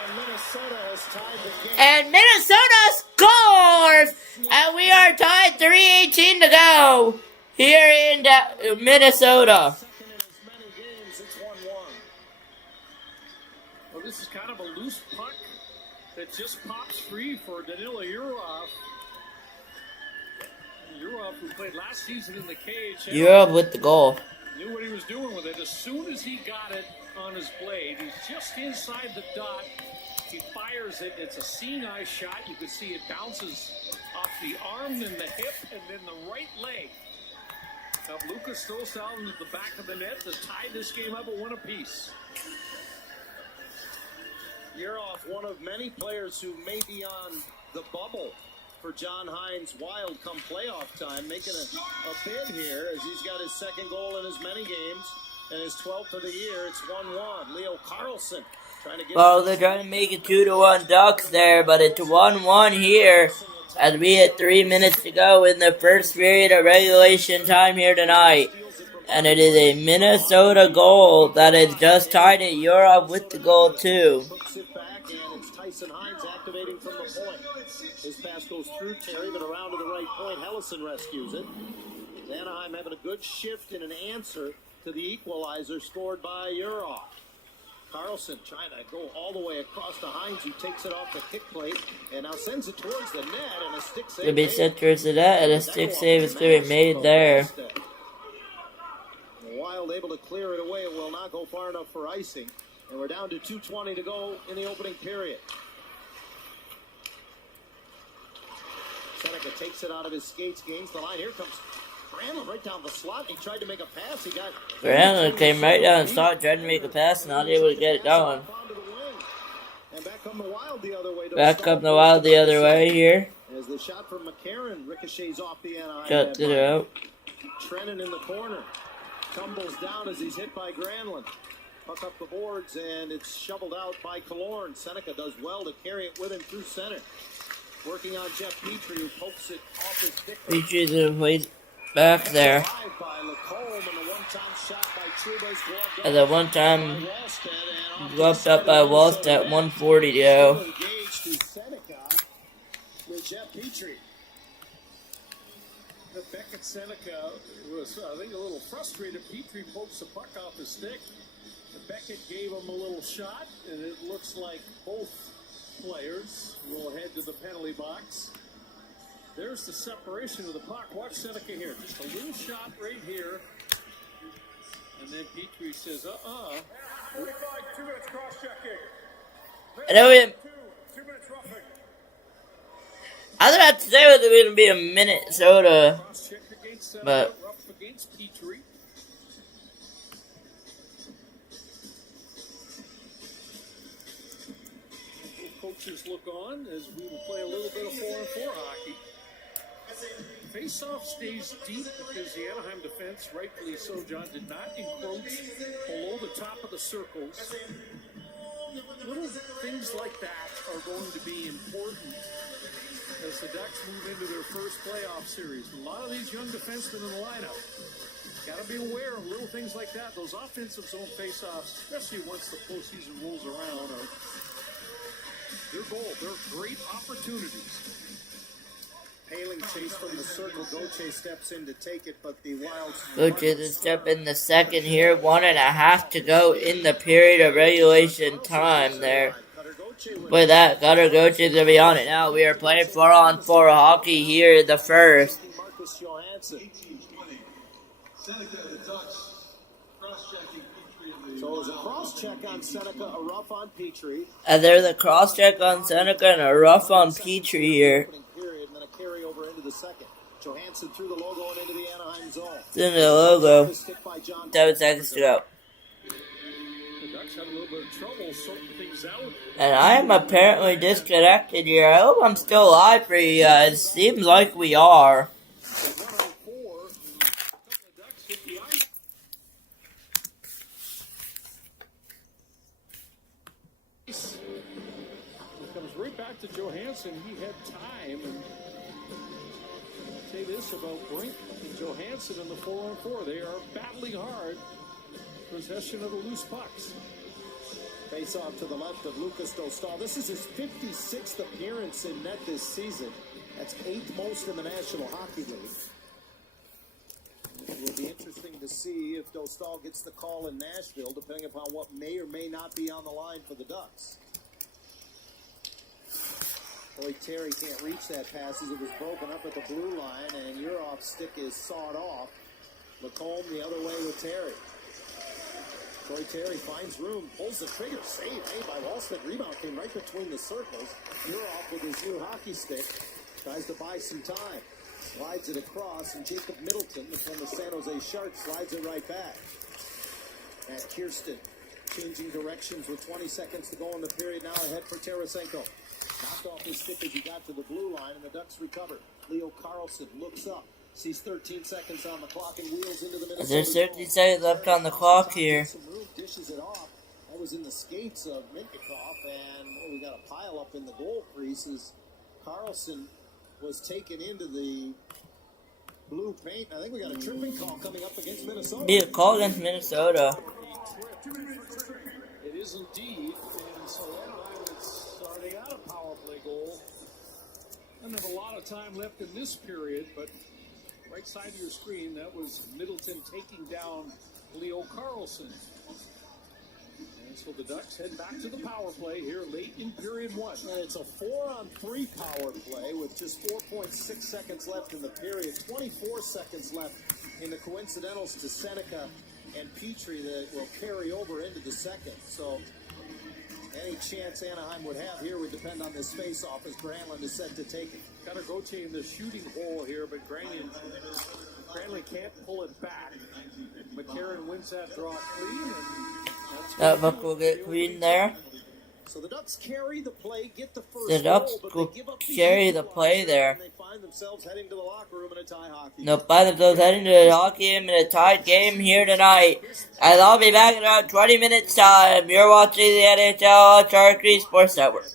And Minnesota has tied the game. And Minnesota scores! And we are tied 3:18 to go here in Minnesota. Well, this is kind of a loose puck It just pops free for Danila Yurov. Yurov, who played last season in the KHL. Yurov with the goal. Knew what he was doing with it. As soon as he got it on his blade, he's just inside the dot. He fires it. It's a seeing eye shot. You can see it bounces off the arm, then the hip, and then the right leg. Now Lucas throws down to the back of the net to tie this game up at 1 apiece. Yurov, one of many players who may be on the bubble for John Hines' Wild come playoff time, making a bid here as he's got his second goal in as many games and his 12th of the year. It's 1-1. Leo Carlson trying to get... Well, they're trying to make it 2-1 Ducks there, but it's 1-1 here as we had 3 minutes to go in the first period of regulation time here tonight. And it is a Minnesota goal that is just tied it. Yurov with the goal too. Hooks it back, and it's Tyson Hines activating from the point. His pass goes through Terry, but around to the right point. Hellison rescues it. Anaheim having a good shift in an answer to the equalizer scored by Yurov. Carlson trying to go all the way across to Hines, who takes it off the kick plate and now sends it towards the net, and a stick save. It'll be set towards the net, and a stick save is going to be made there. The Wild able to clear it away. It will not go far enough for icing, and we're down to 2:20 to go in the opening period. Seneca takes it out of his skates, gains the line. Here comes Granlund right down the slot. He tried to make a pass. He got... Granlund came right down and started trying to make a pass, not able to get it done. And back come the Wild the other way. Back up the Wild the other way here. As the shot from McCarron ricochets off the Anaheim. Shut it out. Trennan in the corner. Tumbles down as he's hit by Granlund. Puck up the boards, and it's shoveled out by Killorn. Seneca does well to carry it with him through center. Working on Jeff Petrie, who pokes it off his stick. Petrie's going to play back there. And the one time gloved up by Wallstedt, 140 to go. With Jeff Petrie. Beckett Seneca was, I think, a little frustrated. Petrie pokes the puck off his stick. Beckett gave him a little shot, and it looks like both players will head to the penalty box. There's the separation of the puck. Watch Seneca here. Just a little shot right here. And then Petrie says, 45, 2 minutes cross-checking. I know him. 2 minutes roughing. I thought I'd say it was going to be a Minnesota, but against Petrie. Coaches look on as we will play a little bit of 4-on-4 hockey. Face-off stays deep because the Anaheim defense, rightfully so, John, did not encroach below the top of the circles. Little things like that are going to be important as the Ducks move into their first playoff series. A lot of these young defensemen in the lineup got to be aware of little things like that. Those offensive zone face-offs, especially once the postseason rolls around, are their goal. They're great opportunities. Paling chase from the circle. Gauthier steps in to take it, but the Wild... Gauthier to step in the second here. 1.5 to go in the period of regulation time there. With that, Cutter Gauthier to be on it now. We are playing 4-on-4 hockey here in the first. Marcus Johansson. So it was a cross-check on Seneca, a rough on Petrie. And there's a cross-check on Seneca and a rough on Petrie here. Period, and then a carry over into the second. Johansson through the logo and into the Anaheim zone. It's in the logo. 7 seconds to go. The Ducks had a little bit of trouble sorting things out. And I am apparently disconnected here. I hope I'm still live for you guys. Seems like we are. To Johansson, he had time, and I'll say this about Brink and Johansson in the 4-on-4. They are battling hard possession of the loose pucks. Face off to the left of Lucas Dostal. This is his 56th appearance in net this season. That's 8th most in the National Hockey League. It will be interesting to see if Dostal gets the call in Nashville, depending upon what may or may not be on the line for the Ducks. Boy, Terry can't reach that pass as it was broken up at the blue line, and Yurov's stick is sawed off. McComb the other way with Terry. Troy Terry finds room, pulls the trigger, save made by Wallstead. Rebound came right between the circles. Yurov with his new hockey stick tries to buy some time. Slides it across, and Jacob Middleton, the former San Jose Shark, slides it right back. Matt Kirsten changing directions with 20 seconds to go in the period. Now ahead for Tarasenko. Knocked off his stick as he got to the blue line, and the Ducks recover. Leo Carlson looks up, sees 13 seconds on the clock, and wheels into the Minnesota. There's 13 seconds left on the clock here. Dishes it off. That was in the skates of Minkikoff, and we got a pile up in the goal crease as Carlson was taken into the blue paint. I think we got a tripping call coming up against Minnesota. Be a call against Minnesota. It is indeed, and so Anaheim is starting out a power play goal. Doesn't have a lot of time left in this period, but right side of your screen, that was Middleton taking down Leo Carlson. And so the Ducks head back to the power play here late in period one. It's a 4-on-3 power play with just 4.6 seconds left in the period. 24 seconds left in the coincidentals to Seneca and Petrie that will carry over into the second. So any chance Anaheim would have here would depend on this face-off as Granlund is set to take it. Cutter Gauthier in the shooting hole here, but Granlund can't pull it back. McCarron wins that draw clean, and That buck will get clean there. So the Ducks carry the play, get the first The Ducks will carry the play there. They find themselves heading to the locker room in a tie hockey. They'll find themselves heading to the hockey game in a tied game here tonight. And I'll be back in about 20 minutes time. You're watching the NHL Sharik Sports Network.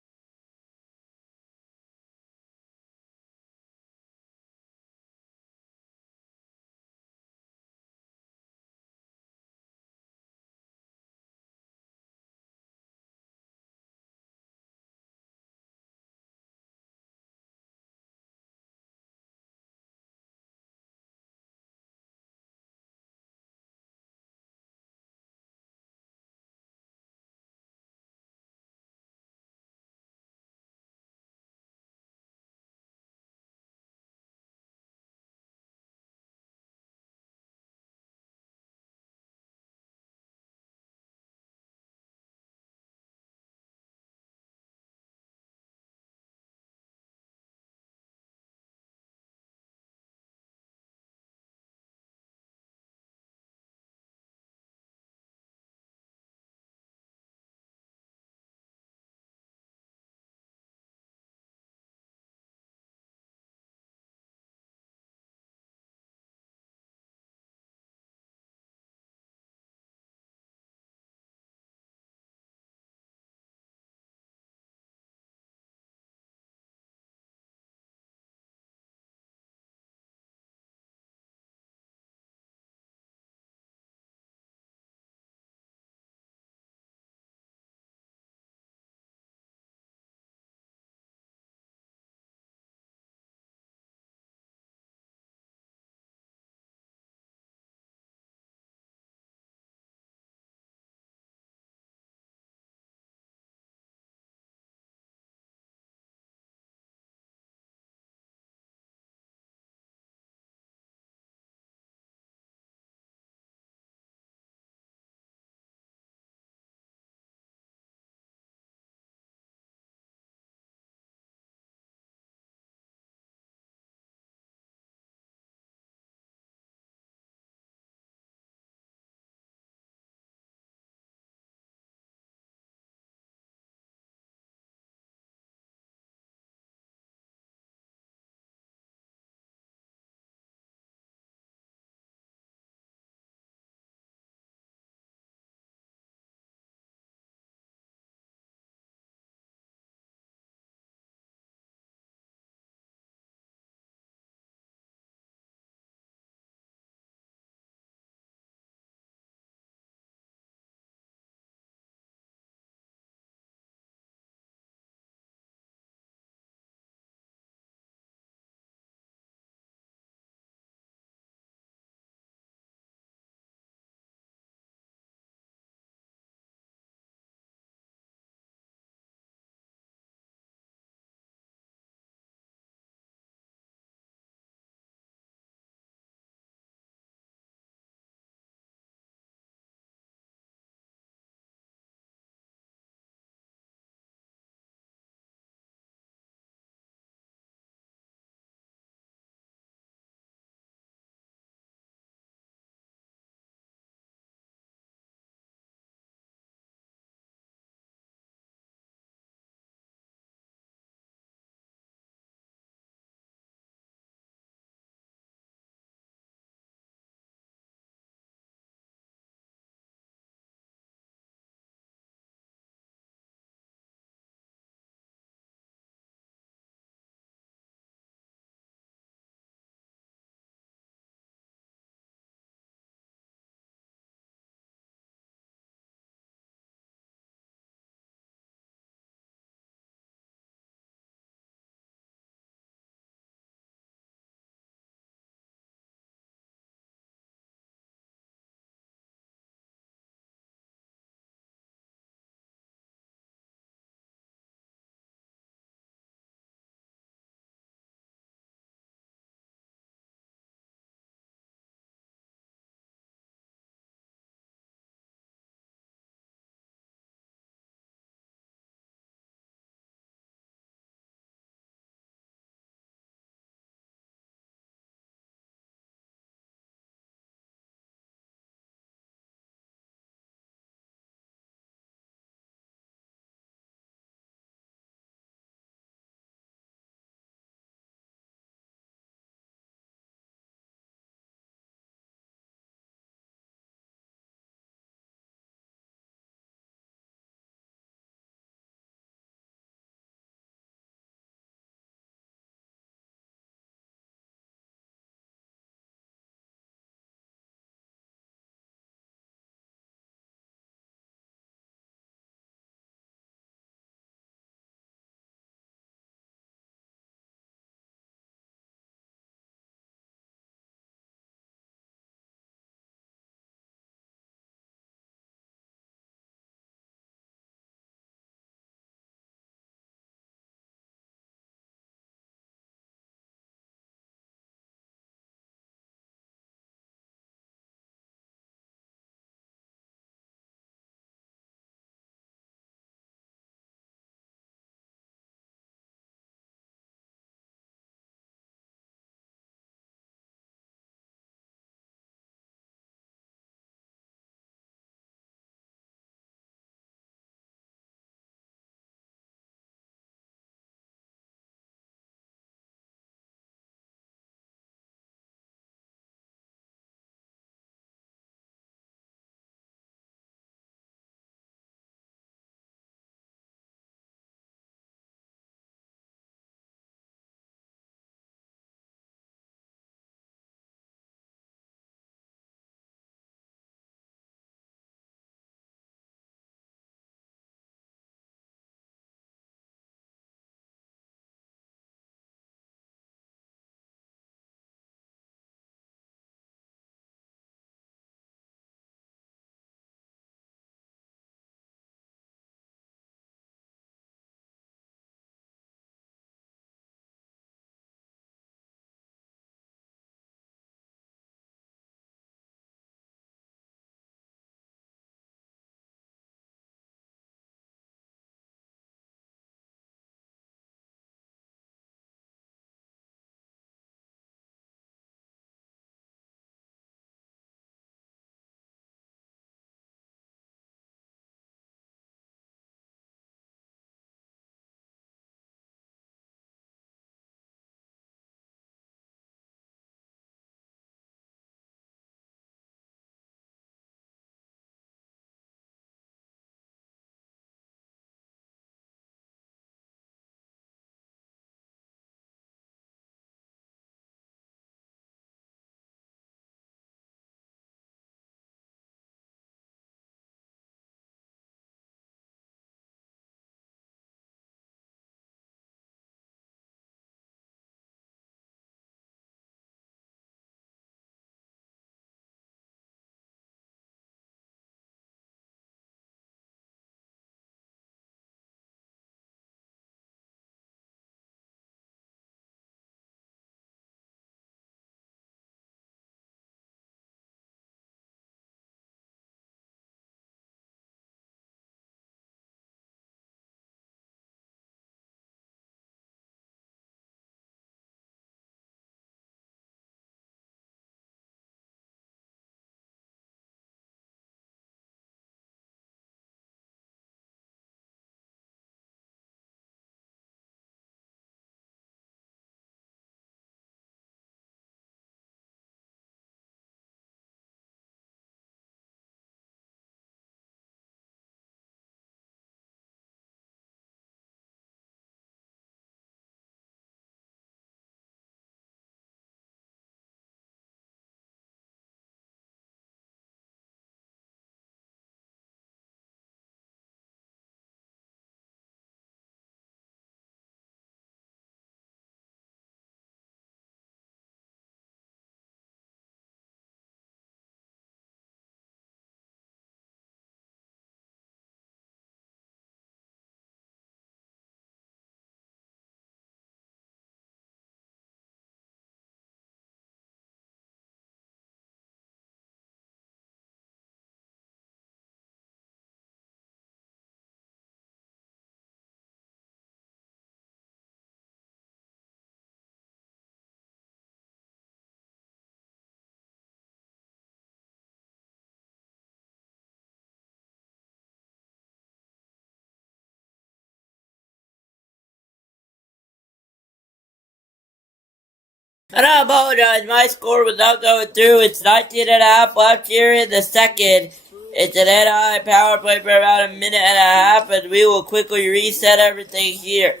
And I apologize, my score was not going through. It's 19.5 left here in the second. It's an NI power play for about a minute and a half, and we will quickly reset everything here.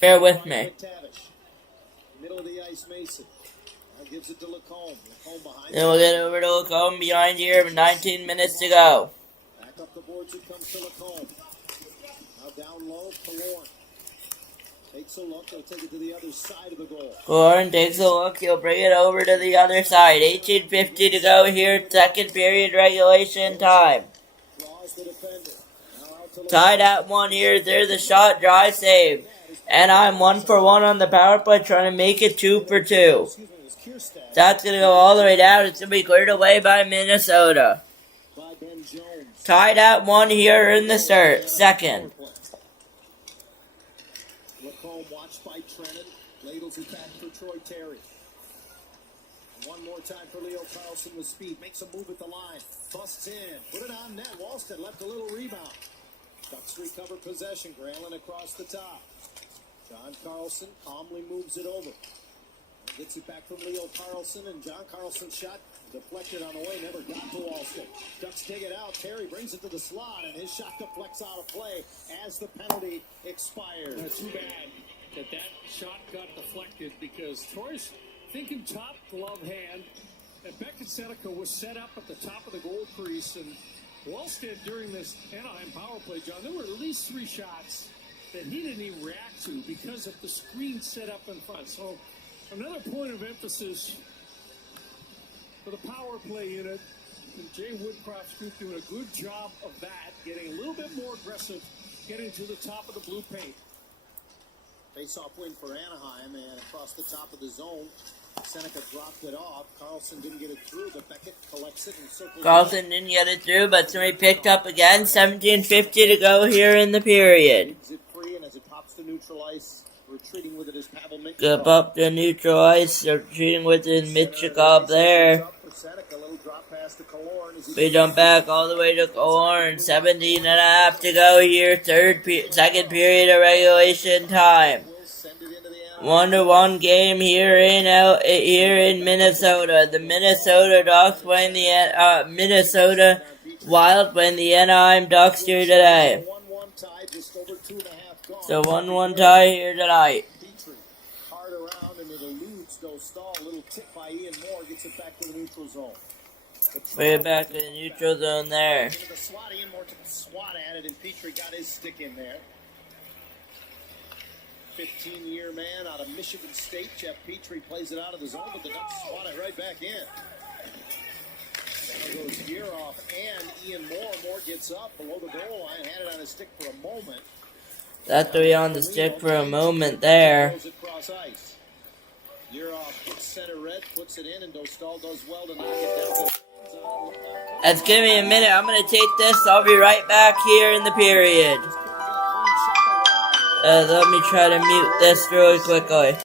Bear with me. Middle of the ice, Mason. Now gives it to Lacombe. Behind. Then we'll get over to Lacombe behind here with 19 minutes to go. Back up the boards, it comes to Lacombe. Now down low, Killorn. Takes a look, he'll take it to the other side of the goal. Killorn takes a look, he'll bring it over to the other side. 18:50 to go here, second period regulation time. Tied at 1 here, there's the shot, drive, save. And I'm 1 for 1 on the power play, trying to make it 2 for 2. That's going to go all the way down. It's going to be cleared away by Minnesota. Tied at 1 here in the second. Lacombe watched by Trennan. Ladles it back for Troy Terry. One more time for Leo Carlson with speed. Makes a move at the line. Busts in. Put it on net. Walston left a little rebound. Ducks recover possession. Grayling across the top. John Carlson calmly moves it over. Gets it back from Leo Carlson, and John Carlson's shot deflected on the way, never got to Walston. Ducks dig it out. Terry brings it to the slot, and his shot deflects out of play as the penalty expires. Too bad that shot got deflected because Troy's thinking top glove hand, and Beckett Seneca was set up at the top of the goal crease, and Walston during this Anaheim power play, John, there were at least 3 shots that he didn't even react to because of the screen set up in front. So another point of emphasis for the power play unit, and Jay Woodcroft's group doing a good job of that, getting a little bit more aggressive, getting to the top of the blue paint. Face-off win for Anaheim, and across the top of the zone, Seneca dropped it off. Carlson didn't get it through, but Beckett collects it and circles. Carlson didn't get it through, but somebody picked up again. 17:50 to go here in the period. Is it free, and as it pops to neutral ice, retreating with it is Pavel Mintyukov. Up up to neutral ice, retreating with it Mintyukov there. We jump back all the way to Killorn. 17.5 to go here, second period of regulation time. 1-1 game here in Minnesota. The Minnesota Ducks playing the Minnesota Wild playing the Anaheim Ducks here today. So 1-1 tie here tonight. Hard around, and it eludes Dostal. A little tip by Ian Moore gets it back to the neutral zone. Bring it back to the neutral zone there. Into the slot, Ian Moore took a swat at it, and Petrie got his stick in there. 15-year man out of Michigan State, Jeff Petrie plays it out of the zone, but the Ducks swat it right back in. Now goes Yeroff and Ian Moore. Moore gets up below the goal line, had it on his stick for a moment. That 3 on the stick for a moment there. Yeroff gets center red, puts it in, and Dostal does well to knock it down. Let's give me a minute. I'm going to take this. I'll be right back here in the period. Let me try to mute this really quickly.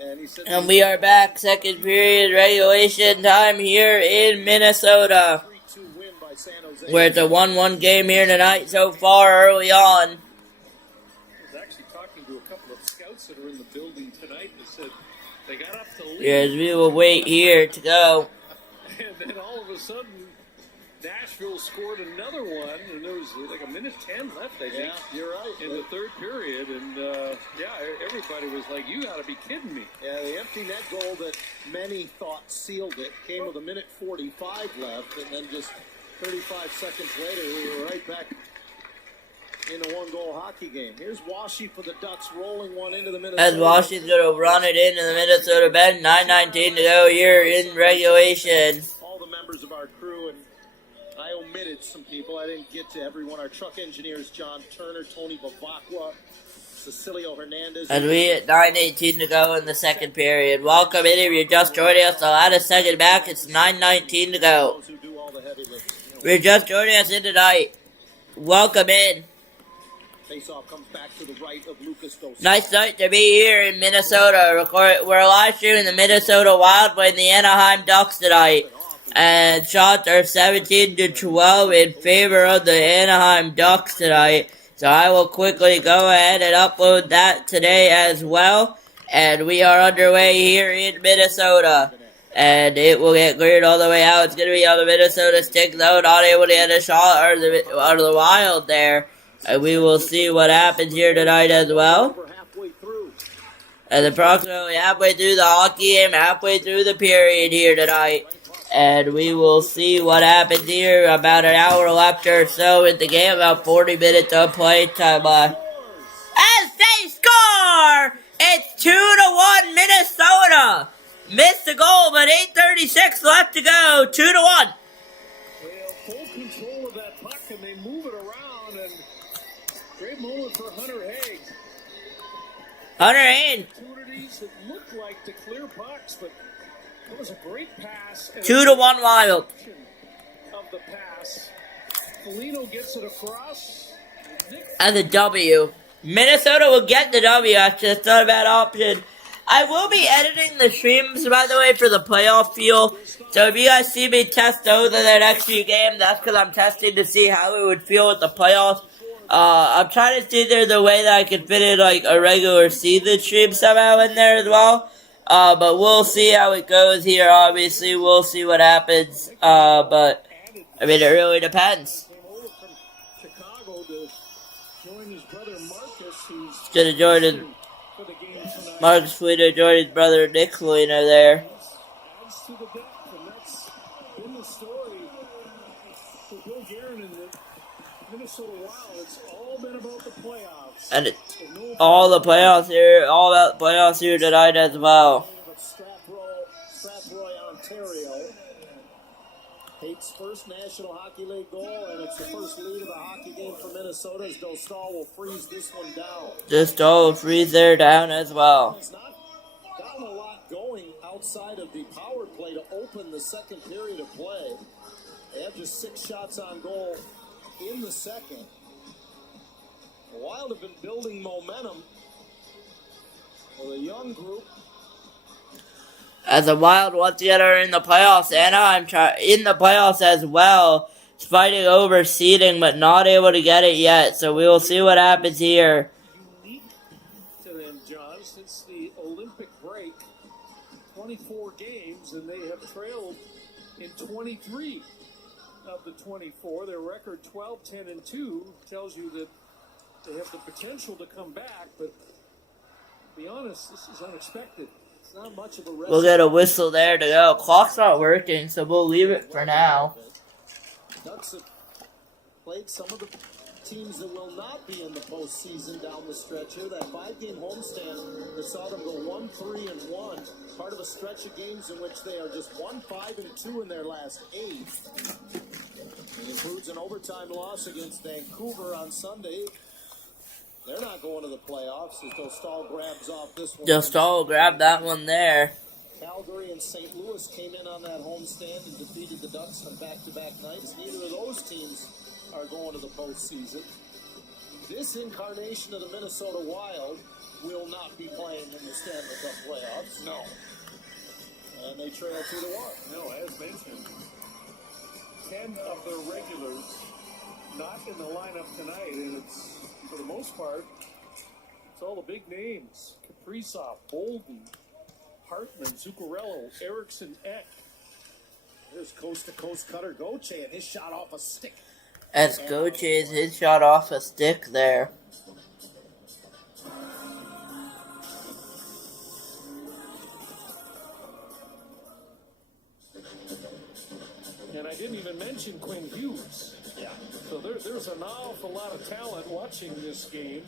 And we are back, second period regulation time here in Minnesota. Where it's a 1-1 game here tonight so far early on. I was actually talking to a couple of scouts that are in the building tonight that said they got up to lead. Yes, we will wait here to go. And then all of a sudden, Nashville scored another one, and there was like a minute 10 left, I think. Yeah, you're right. In the third period, and everybody was like, "You got to be kidding me!" Yeah, the empty net goal that many thought sealed it came with a minute 45 left, and then just 35 seconds later, we were right back in a one-goal hockey game. Here's Washi for the Ducks, rolling one into the Minnesota. As Washi's going to run it into the Minnesota bench. 9:19 to go here in regulation. All the members of our crew, and I omitted some people. I didn't get to everyone. Our truck engineers, John Turner, Tony Bavacqua, Cecilio Hernandez. As we at 9:18 to go in the second period. Welcome in if you're just joining us. I'll add a second back. It's 9:19 to go. If you're just joining us in tonight, welcome in. Faceoff comes back to the right of Lucas Dos. Nice night to be here in Minnesota. We're live streaming the Minnesota Wild playing the Anaheim Ducks tonight. And shots are 17-12 in favor of the Anaheim Ducks tonight. So I will quickly go ahead and upload that today as well. And we are underway here in Minnesota. And it will get cleared all the way out. It's going to be on the Minnesota stick, though. Not able to get a shot out of the Wild there. And we will see what happens here tonight as well. And approximately halfway through the hockey game, halfway through the period here tonight. And we will see what happens here. About an hour left or so in the game. About 40 minutes of play time left. As they score! It's 2-1 Minnesota! Missed the goal, but 8:36 left to go. 2-1. They have full control of that puck, and they move it around, and great moment for Hunter Haig. Hunter Haig. Opportunities that looked like to clear pucks, but it was a great pass. 2-1 Wild. Of the pass. Foligno gets it across. And the W. Minnesota will get the W, actually. It's not a bad option. I will be editing the streams, by the way, for the playoff feel. So if you guys see me test those in the next few games, that's because I'm testing to see how it would feel with the playoffs. I'm trying to see there's a way that I can fit in like a regular season stream somehow in there as well. But we'll see how it goes here, obviously. We'll see what happens. But, I mean, it really depends. He's going to join his... Marcus Foligno joined his brother Nick Foligno there. Adds to the depth, and that's been the story for Bill Guerin and the Minnesota Wild. It's all been about the playoffs. And all the playoffs here, all about the playoffs here tonight as well. Strathroy, Ontario. Haig's first National Hockey League goal, and it's the first lead of the hockey game for Minnesota as Dostal will freeze this one down. Dostal will freeze there down as well. It's not gotten a lot going outside of the power play to open the second period of play. They have just 6 shots on goal in the second. The Wild have been building momentum with a young group. As the Wild once again are in the playoffs, Anaheim in the playoffs as well. It's fighting over seeding, but not able to get it yet. So we will see what happens here. Unique to them, John, since the Olympic break, 24 games, and they have trailed in 23 of the 24. Their record 12-10-2 tells you that they have the potential to come back, but to be honest, this is unexpected. It's not much of a rest. We'll get a whistle there to go. Clock's not working, so we'll leave it for now. Ducks have played some of the teams that will not be in the postseason down the stretch here. That 5-game homestand that saw them go 1-3-1, part of a stretch of games in which they are just 1-5-2 in their last 8. It includes an overtime loss against Vancouver on Sunday. They're not going to the playoffs as Dostal grabs off this one. Dostal grabbed that one there. Calgary and St. Louis came in on that homestand and defeated the Ducks on back-to-back nights. Neither of those teams are going to the postseason. This incarnation of the Minnesota Wild will not be playing in the Stanley Cup playoffs. No. And they trail 2-1. No, as mentioned, 10 of their regulars not in the lineup tonight, and it's, for the most part, it's all the big names. Kaprizov, Bolden, Hartman, Zuccarello, Eriksson, Ek. There's coast-to-coast Cutter Gauthier and his shot off a stick. As Gauthier, his shot off a stick there. And I didn't even mention Quinn Hughes. Yeah. So there's an awful lot of talent watching this game.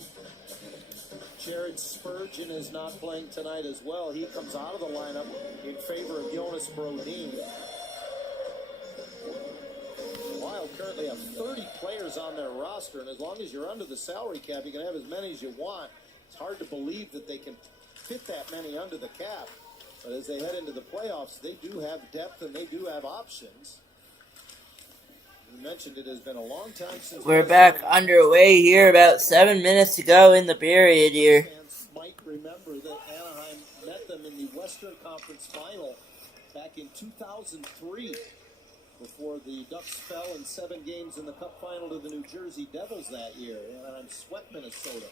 Jared Spurgeon is not playing tonight as well. He comes out of the lineup in favor of Jonas Brodin. The Wild currently have 30 players on their roster, and as long as you're under the salary cap, you can have as many as you want. It's hard to believe that they can fit that many under the cap. But as they head into the playoffs, they do have depth and they do have options. You mentioned it has been a long time since We're back underway here, about 7 minutes to go in the period here. Fans might remember that Anaheim met them in the Western Conference Final back in 2003 before the Ducks fell in 7 games in the Cup Final to the New Jersey Devils that year. Anaheim swept Minnesota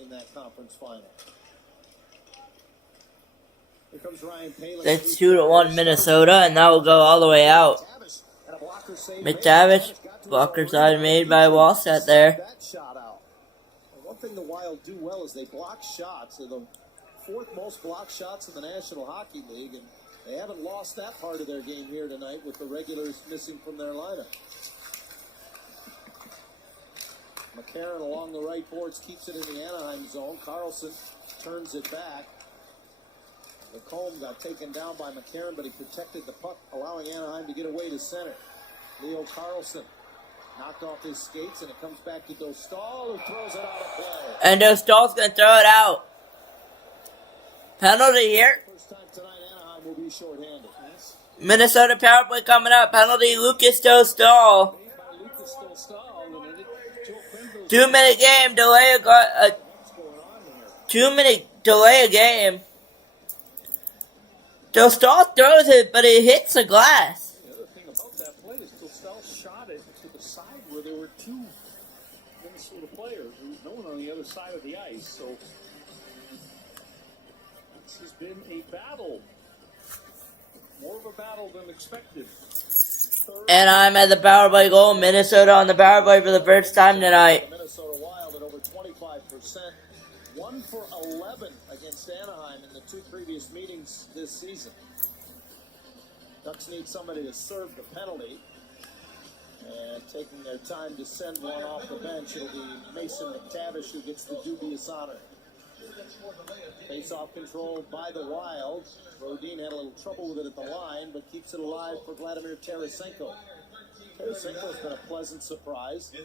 in that conference final. Here comes Ryan Palin. That's 2-1 Minnesota, and that will go all the way out. McTavish, blocker side made by Wallstedt there. That shot out. And one thing the Wild do well is they block shots. They're the 4th most blocked shots in the National Hockey League, and they haven't lost that part of their game here tonight with the regulars missing from their lineup. McCarron along the right boards keeps it in the Anaheim zone. Carlson turns it back. Lacombe got taken down by McCarron, but he protected the puck, allowing Anaheim to get away to center. Leo Carlson knocked off his skates, and it comes back to Dostal, who throws it out of play. And Dostal's going to throw it out. Penalty here. First time tonight, Anaheim will be shorthanded. Minnesota power play coming up. Penalty, Lucas Dostal. 2-minute game, delay a 2-minute delay a game. Dostal throws it, but it hits the glass. The other thing about that play is Dostal shot it to the side where there were 2 Minnesota players. There was no one on the other side of the ice. So this has been a battle. More of a battle than expected. And I'm at the power play goal. Minnesota on the power play for the first time tonight. Minnesota Wild at over 25%. 1 for 11 against Anaheim in the 2 previous meetings this season. Ducks need somebody to serve the penalty. And taking their time to send one off the bench, it'll be Mason McTavish who gets the dubious honor. Face-off controlled by the Wild. Brodin had a little trouble with it at the line, but keeps it alive for Vladimir Tarasenko. Tarasenko's been a pleasant surprise. Came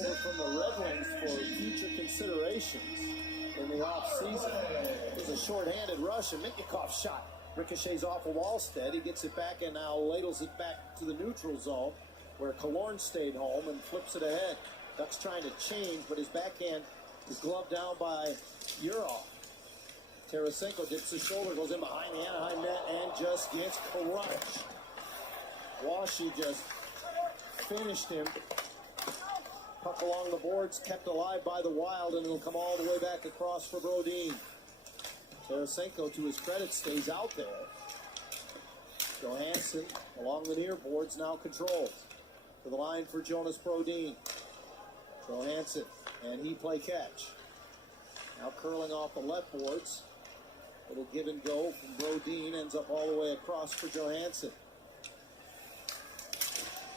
over from the Red Wings for future considerations in the offseason. There's a short-handed rush, and Miknikov's shot ricochets off of Wallstedt. He gets it back and now ladles it back to the neutral zone, where Killorn stayed home and flips it ahead. Ducks trying to change, but his backhand is gloved down by Urov. Tarasenko dips his shoulder, goes in behind the Anaheim net, and just gets crushed. Washi just finished him. Puck along the boards, kept alive by the Wild, and it'll come all the way back across for Brodin. Tarasenko, to his credit, stays out there. Johansson, along the near boards, now controls. To the line for Jonas Brodin. Johansson, and he play catch. Now curling off the left boards. Little give and go from Brodin, ends up all the way across for Johansson.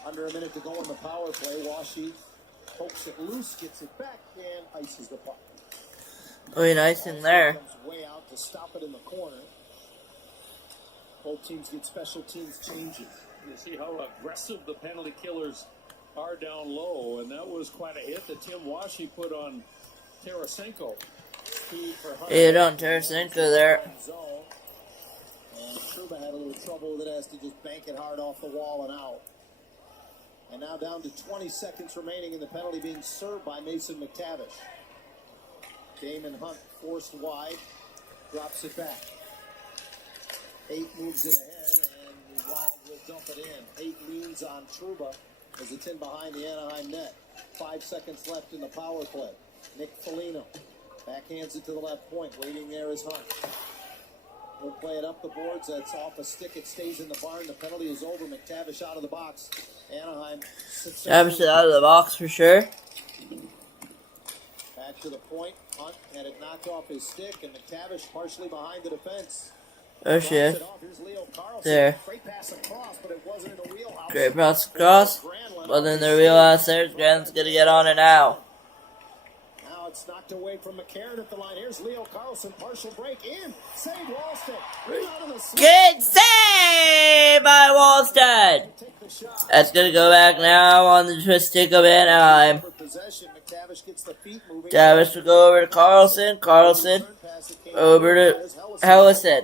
Under a minute to go in the power play. Washi pokes it loose, gets it back, and ices the puck. Really nice in there. Comes way out to stop it in the corner. Both teams get special teams changes. You see how aggressive the penalty killers are down low, and that was quite a hit that Tim Washi put on Tarasenko. Hit on Tarasenko there. And Trouba had a little trouble with it, has to just bank it hard off the wall and out. And now down to 20 seconds remaining in the penalty being served by Mason McTavish. Damon Hunt forced wide, drops it back. Haight moves it ahead, and the Wild will dump it in. Haight leans on Trouba as it's in behind the Anaheim net. 5 seconds left in the power play. Nick Foligno backhands it to the left point. Waiting there is Hunt. We'll play it up the boards. That's off a stick. It stays in the barn. The penalty is over. McTavish out of the box. Anaheim. McTavish out of the box for sure. Back to the point. Hunt had it knocked off his stick, and McTavish partially behind the defense. There she is. There. Great pass across, but it wasn't in the wheelhouse. Great pass across. But in the wheelhouse there, Grant's going to get on it now. Now it's knocked away from McCarron at the line. Here's Leo Carlson, partial break in. Save Wallstead. Good save by Wallstead. That's going to go back now on the stick of Anaheim. Davis will go over to Carlson. Carlson over to Hellison.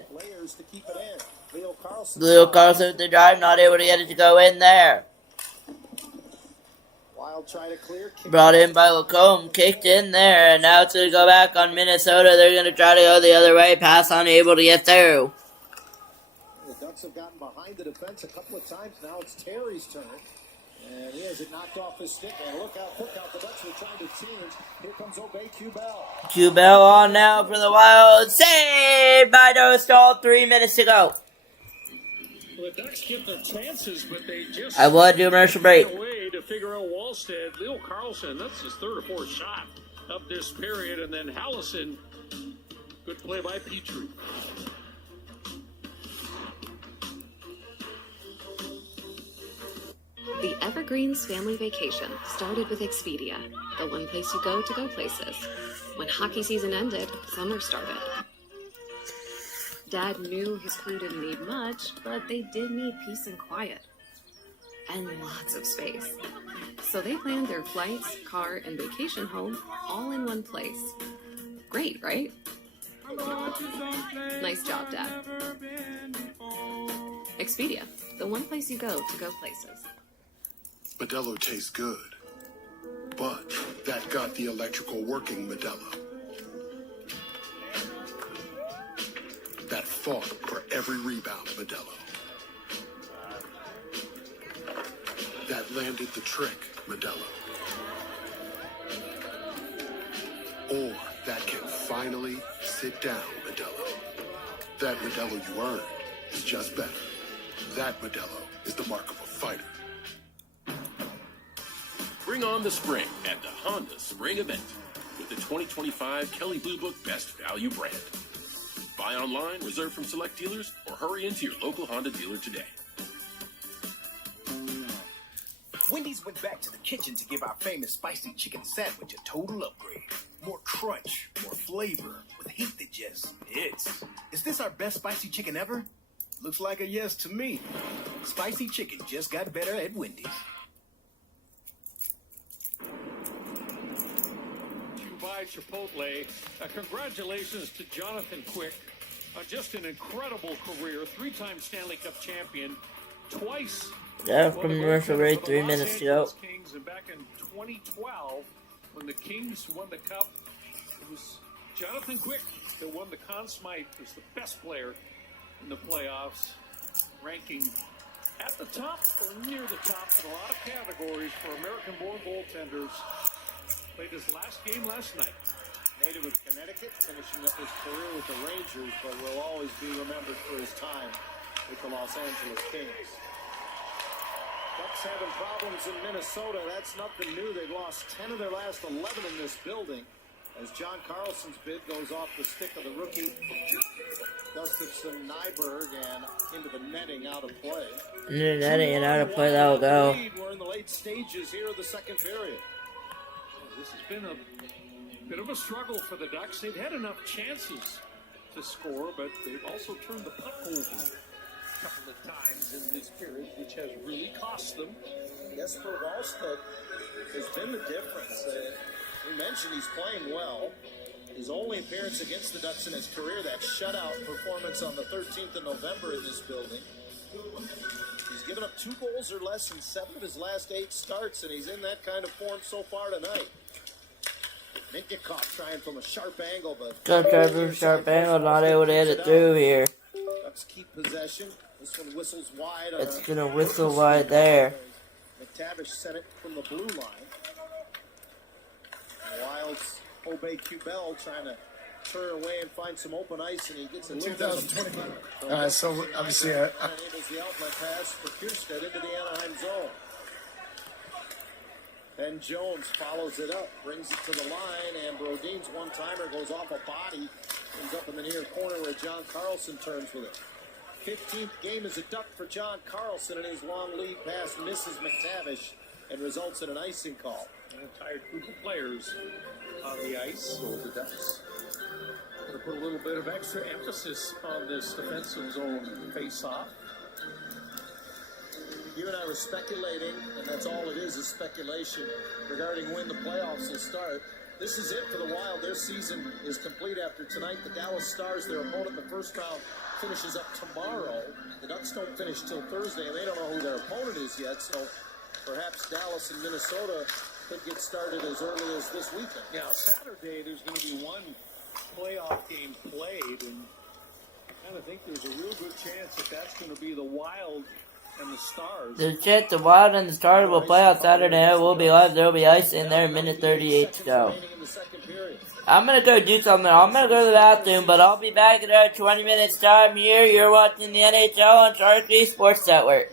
Leo Carlson with the drive, not able to get it to go in there. Brought in by Lacombe, kicked in there, and now it's going to go back on Minnesota. They're going to try to go the other way, pass unable to get through. The Ducks have gotten behind the defense a couple of times. Now it's Terry's turn. And he has it knocked off his stick. And look out, the Ducks were trying to change. Here comes Obey Cubell. Cubell on now for the Wild. Saved by Dostal. 3 minutes to go. Well, the Ducks get their chances, but they just... I want to do a commercial break. ...way to figure out Wallstead. Leo Carlson, that's his third or fourth shot of this period. And then Hellison, good play by Petrie. The Evergreens family vacation started with Expedia, the one place you go to go places. When hockey season ended, summer started. Dad knew his crew didn't need much, but they did need peace and quiet. And lots of space. So they planned their flights, car, and vacation home all in one place. Great, right? Nice job, Dad. Expedia, the one place you go to go places. Modelo tastes good, but that got the electrical working Modelo. That fought for every rebound Modelo. That landed the trick Modelo. Or that can finally sit down Modelo. That Modelo you earned is just better. That Modelo is the mark of a fighter. Bring on the spring at the Honda Spring Event with the 2025 Kelley Blue Book Best Value brand. Buy online, reserve from select dealers, or hurry into your local Honda dealer today. Wendy's went back to the kitchen to give our famous spicy chicken sandwich a total upgrade. More crunch, more flavor, with heat that just hits. Is this our best spicy chicken ever? Looks like a yes to me. Spicy chicken just got better at Wendy's. By Chipotle. Congratulations to Jonathan Quick on just an incredible career. 3-time Stanley Cup champion, twice. Yeah, from commercial break, 3 minutes to go. Kings, and back in 2012, when the Kings won the Cup, it was Jonathan Quick that won the Conn Smythe. Was the best player in the playoffs, ranking at the top or near the top in a lot of categories for American-born goaltenders. Played his last game last night. Native of Connecticut, finishing up his career with the Rangers, but will always be remembered for his time with the Los Angeles Kings. Ducks having problems in Minnesota. That's nothing new. They've lost 10 of their last 11 in this building as John Carlson's bid goes off the stick of the rookie Gustafsson Nyberg and into the netting out of play. Into the netting and out of play, that will go. We're in the late stages here of the second period. This has been a bit of a struggle for the Ducks. They've had enough chances to score, but they've also turned the puck over a couple of times in this period, which has really cost them. Jesper Wallstead has been the difference. We mentioned he's playing well. His only appearance against the Ducks in his career, that shutout performance on the 13th of November in this building. He's given up 2 goals or less in 7 of his last 8 starts, and he's in that kind of form so far tonight. Minkikoff trying from a sharp angle, but Gonna try for a sharp angle, not able to hit it through here. Ducks keep possession. This one whistles wide. It's gonna whistle wide there. McTavish sent it from the blue line. The Wild's Obey Cubell trying to turn away and find some open ice, and he gets a 2020. So obviously, enables the outlet pass for Kierstead into the Anaheim zone. Ben Jones follows it up, brings it to the line, and Brodin's one-timer goes off a body, ends up in the near corner where John Carlson turns with it. 15th game as a Duck for John Carlson, and his long lead pass misses McTavish and results in an icing call. An entire group of players on the ice, so the Ducks going to put a little bit of extra emphasis on this defensive zone face-off. You and I were speculating, and that's all it is speculation regarding when the playoffs will start. This is it for the Wild. Their season is complete after tonight. The Dallas Stars, their opponent in the first round, finishes up tomorrow. The Ducks don't finish till Thursday, and they don't know who their opponent is yet, so perhaps Dallas and Minnesota could get started as early as this weekend. Yeah, Saturday there's going to be one playoff game played, and I kind of think there's a real good chance that that's going to be the Wild and the Stars. The Jets, the Wild, and the Stars will play on Saturday. It will be live. There will be ice in there. Minute 38 to go. I'm going to go do something. I'm going to go to the bathroom, but I'll be back in about 20 minutes time here. You're watching the NHL on Sharik Sports Network.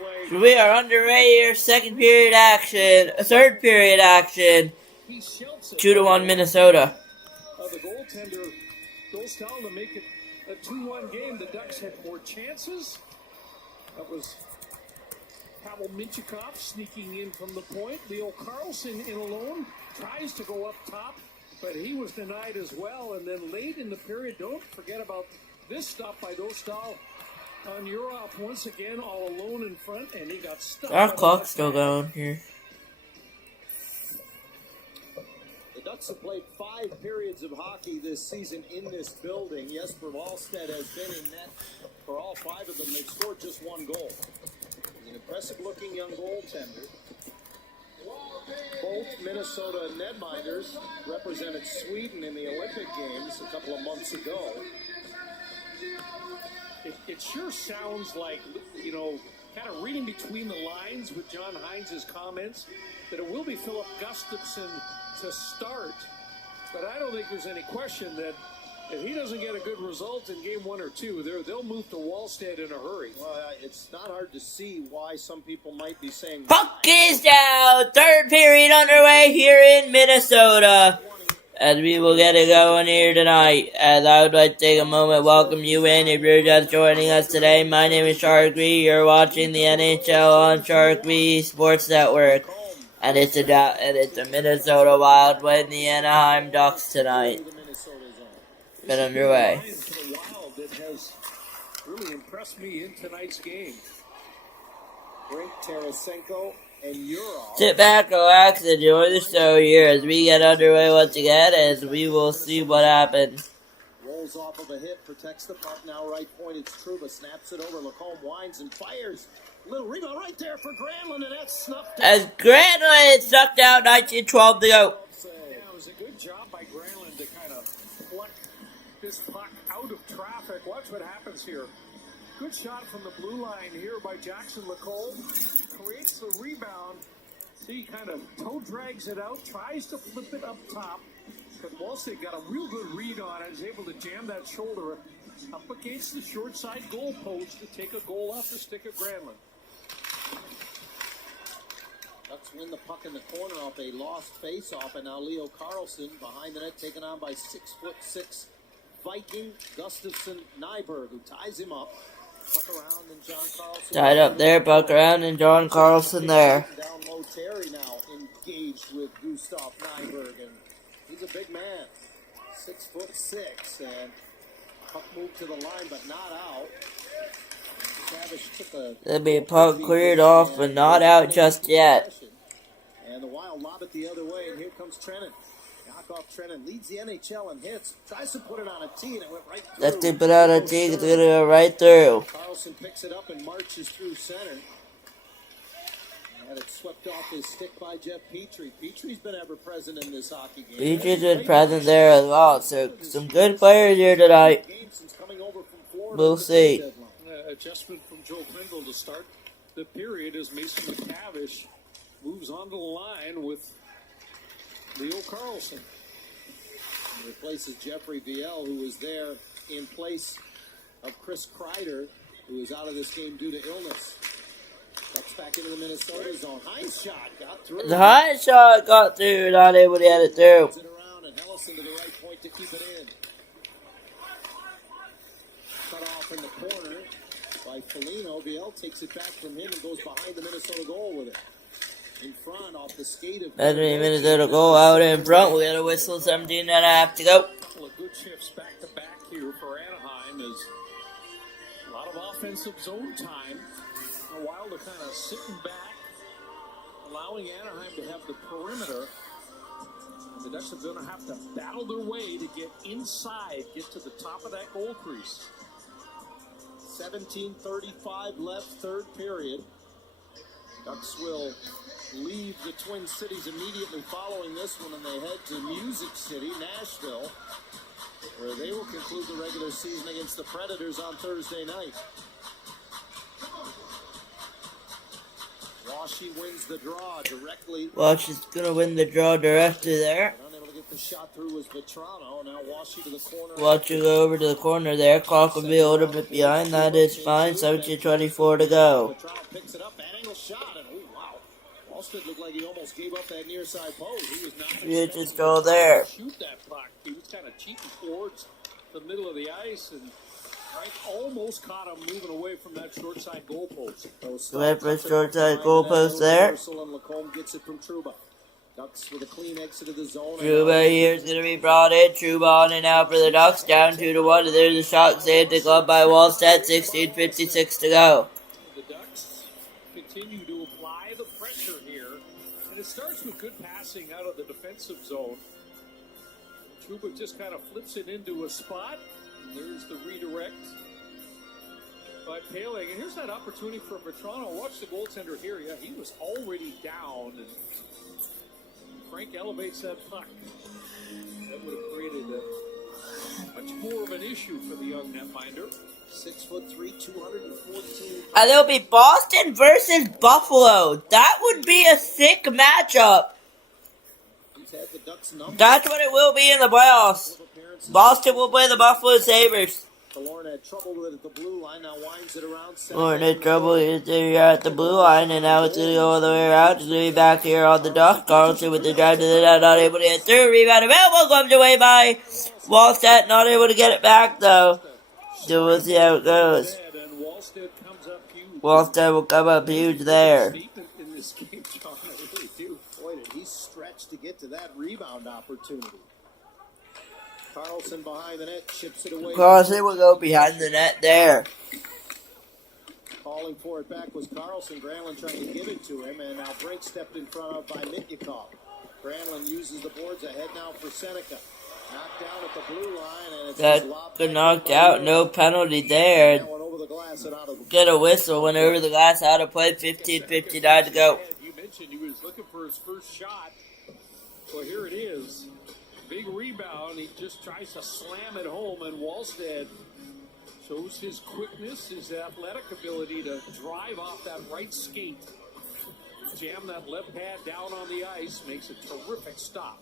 play. So we are underway here. Third period action. 2-1 Minnesota. The goaltender goes down to make it a 2-1 game. The Ducks had more chances. That was Pavel Minchikov sneaking in from the point. Leo Carlson in alone tries to go up top, but he was denied as well. And then late in the period, don't forget about this stop by Dostal on Urov once again, all alone in front, and he got stuck. Our clock's still going here. The Ducks have played 5 periods of hockey this season in this building. Jesper Wallstedt has been in net for all 5 of them. They've scored just 1 goal. He's an impressive-looking young goaltender. Both Minnesota netminders represented Sweden in the Olympic Games a couple of months ago. It sure sounds like, kind of reading between the lines with John Hines' comments, that it will be Philip Gustafsson to start. But I don't think there's any question that if he doesn't get a good result in game 1 or 2, they'll move to Wallstedt in a hurry. Well, it's not hard to see why some people might be saying... Puck is down! Third period underway here in Minnesota. As we will get it going here tonight. As I would like to take a moment to welcome you in. If you're just joining us today, my name is Sharik. You're watching the NHL on Sharik Sports Network. And it's the Minnesota Wild winning the Anaheim Ducks tonight. Been underway. The Wild that has really impressed me in tonight's game. Brink, Tarasenko, and Urov. Sit back, relax, and enjoy the show here as we get underway once again, as we will see what happens. Rolls off of a hit, protects the puck. Now right point, it's Trouba. Snaps it over. Lacombe winds and fires. Little rebound right there for Granlund, and that's snuffed out. As Granlund snuffed out, 19-12 to go. Yeah, it was a good job by Granlund to kind of pluck this puck out of traffic. Watch what happens here. Good shot from the blue line here by Jackson Lacombe. Creates the rebound. See, kind of toe drags it out, tries to flip it up top. But Wallstedt got a real good read on it. Is able to jam that shoulder up against the short side goal post to take a goal off the stick of Granlund. Ducks win the puck in the corner off a lost face-off, and now Leo Carlson behind the net, taken on by 6'6" Viking Gustafsson Nyberg, who ties him up. Puck around and John Carlson. Tied up there, puck around and John Carlson there. Down low, Terry now engaged with Gustav Nyberg, and he's a big man, 6'6", and puck moved to the line, but not out. There'll be a puck cleared off, but not out just yet. And the Wild lob it the other way, and here comes Trennan. Yakov Trennan leads the NHL in hits. Tries to put it on a tee, and it went right through. Lefty put out a tee, it's going to go right through. Carlson picks it up and marches through center. And it swept off his stick by Jeff Petrie. Petrie's been ever present in this hockey game. Petrie's been present there as well, so some good players here tonight. We'll see. Adjustment from Joe Pringle to start the period as Mason McTavish moves onto the line with Leo Carlson. He replaces Jeffrey Viel, who was there in place of Chris Kreider, who is out of this game due to illness. Ducks back into the Minnesota zone. Hines shot got through. The high shot got through, not able to get it through. It around and Hellison to the right point to keep it in. Cut off in the corner by Foligno. Viel takes it back from him and goes behind the Minnesota goal with it. In front off the skate of Minnesota goal out in front. We got a whistle, 17 and a half to go. A couple of good shifts back to back here for Anaheim. Is a lot of offensive zone time. A while to kind of sitting back, allowing Anaheim to have the perimeter. The Ducks are going to have to battle their way to get inside, get to the top of that goal crease. 17:35 left, third period. Ducks will leave the Twin Cities immediately following this one, and they head to Music City, Nashville, where they will conclude the regular season against the Predators on Thursday night. Washi wins the draw directly. Wash is going to win the draw directly there. Unable to get The shot through was Vetrano. Now Washi to the corner. Watch you go over to the corner there. Clock will be a little bit behind. That is fine. 17:24 to go. Vetrano picks it up. Bad angle shot. And oh, wow. Wallstead looked like he almost gave up that near side post. He was not Huge goal there. Shoot that puck. He was kind of cheating towards the middle of the ice, and Frank almost caught him moving away from that short side goalpost. Went for short side goalpost there. And Lacombe gets it from Trouba. Ducks with a clean exit of the zone. Trouba here is going to be brought in. Trouba on and out for the Ducks. Down 2-1. There's a shot saved to club by Wallstead. 16:56 to go. The Ducks continue to apply the pressure here. And it starts with good passing out of the defensive zone. Trouba just kind of flips it into a spot. And there's the redirect by Paling. And here's that opportunity for Vetrano. Watch the goaltender here. Yeah, he was already down. And Frank elevates that puck. That would have created a much more of an issue for the young netminder. 6'3", 214. And it'll be Boston versus Buffalo. That would be a sick matchup. That's what it will be in the playoffs. Boston will play the Buffalo Sabres. Lauren had trouble with it at the blue line. Now winds it around. Lauren had trouble here at the blue line, and now it's going to go all the way around. It's going to be back here on the Ducks. Carlson with the drive to the net, not able to get through. Rebound available, gloved away by Wallstead. Not able to get it back, though. So we'll see how it goes. Wallstead will come up huge there. In this game, John, I really do. Boy, did he stretch to get to that rebound opportunity. Carlson behind the net, chips it away. Carlson will go behind the net there. Calling for it back was Carlson. Granlund trying to give it to him, and now Brink stepped in front of by Mityukov. Granlund uses the boards ahead now for Seneca. Knocked down at the blue line, and it's got good knocked out. No penalty there. Get a whistle. Went over the glass, out of play. 15:59 to go. You mentioned he was looking for his first shot. Well, here it is. Big rebound. He just tries to slam it home, and Wallstead shows his quickness, his athletic ability to drive off that right skate, jam that left pad down on the ice, makes a terrific stop.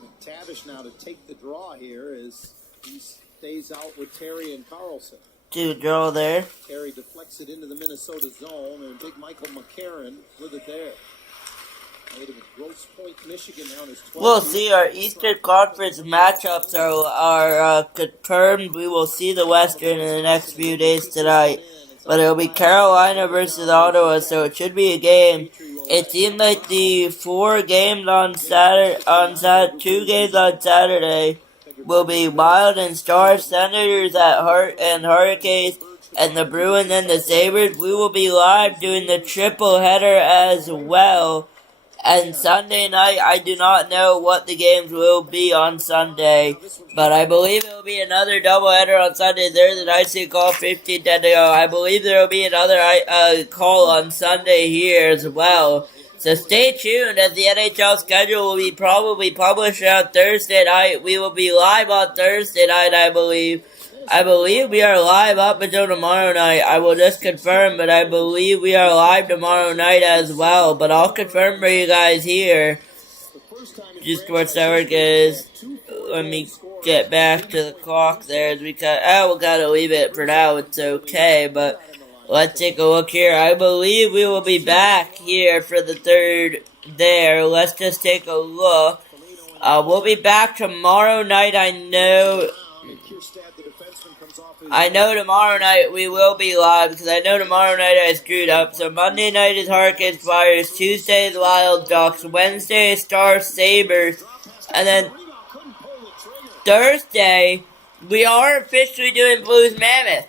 McTavish now to take the draw here as he stays out with Terry and Carlson. Two draw there. Terry deflects it into the Minnesota zone, and big Michael McCarron with it there. Made him a Grosse Pointe, Michigan down his 12th. We'll see. Our Eastern Conference matchups are confirmed. We will see the Western in the next few days tonight. But it'll be Carolina versus Ottawa, so it should be a game. It seemed like the 4 games on Saturday, 2 games on Saturday, will be Wild and Stars, Senators at Heart and Hurricanes, and the Bruins and the Sabres. We will be live doing the triple header as well. And Sunday night, I do not know what the games will be on Sunday, but I believe it will be another doubleheader on Sunday. There's an icing call, 15-10 to go. I believe there will be another call on Sunday here as well. So stay tuned, as the NHL schedule will be probably published on Thursday night. We will be live on Thursday night, I believe. I believe we are live up until tomorrow night. I will just confirm, but I believe we are live tomorrow night as well. But I'll confirm for you guys here. Just Sports Network is. Let me get back to the clock there. As we gotta leave it for now. It's okay, but let's take a look here. I believe we will be back here for the third there. Let's just take a look. We'll be back tomorrow night. I know tomorrow night we will be live, because I know tomorrow night I screwed up. So Monday night is Hurricanes Flyers, Tuesday is Wild Ducks, Wednesday is Stars Sabres, and then Thursday we are officially doing Blues Mammoth.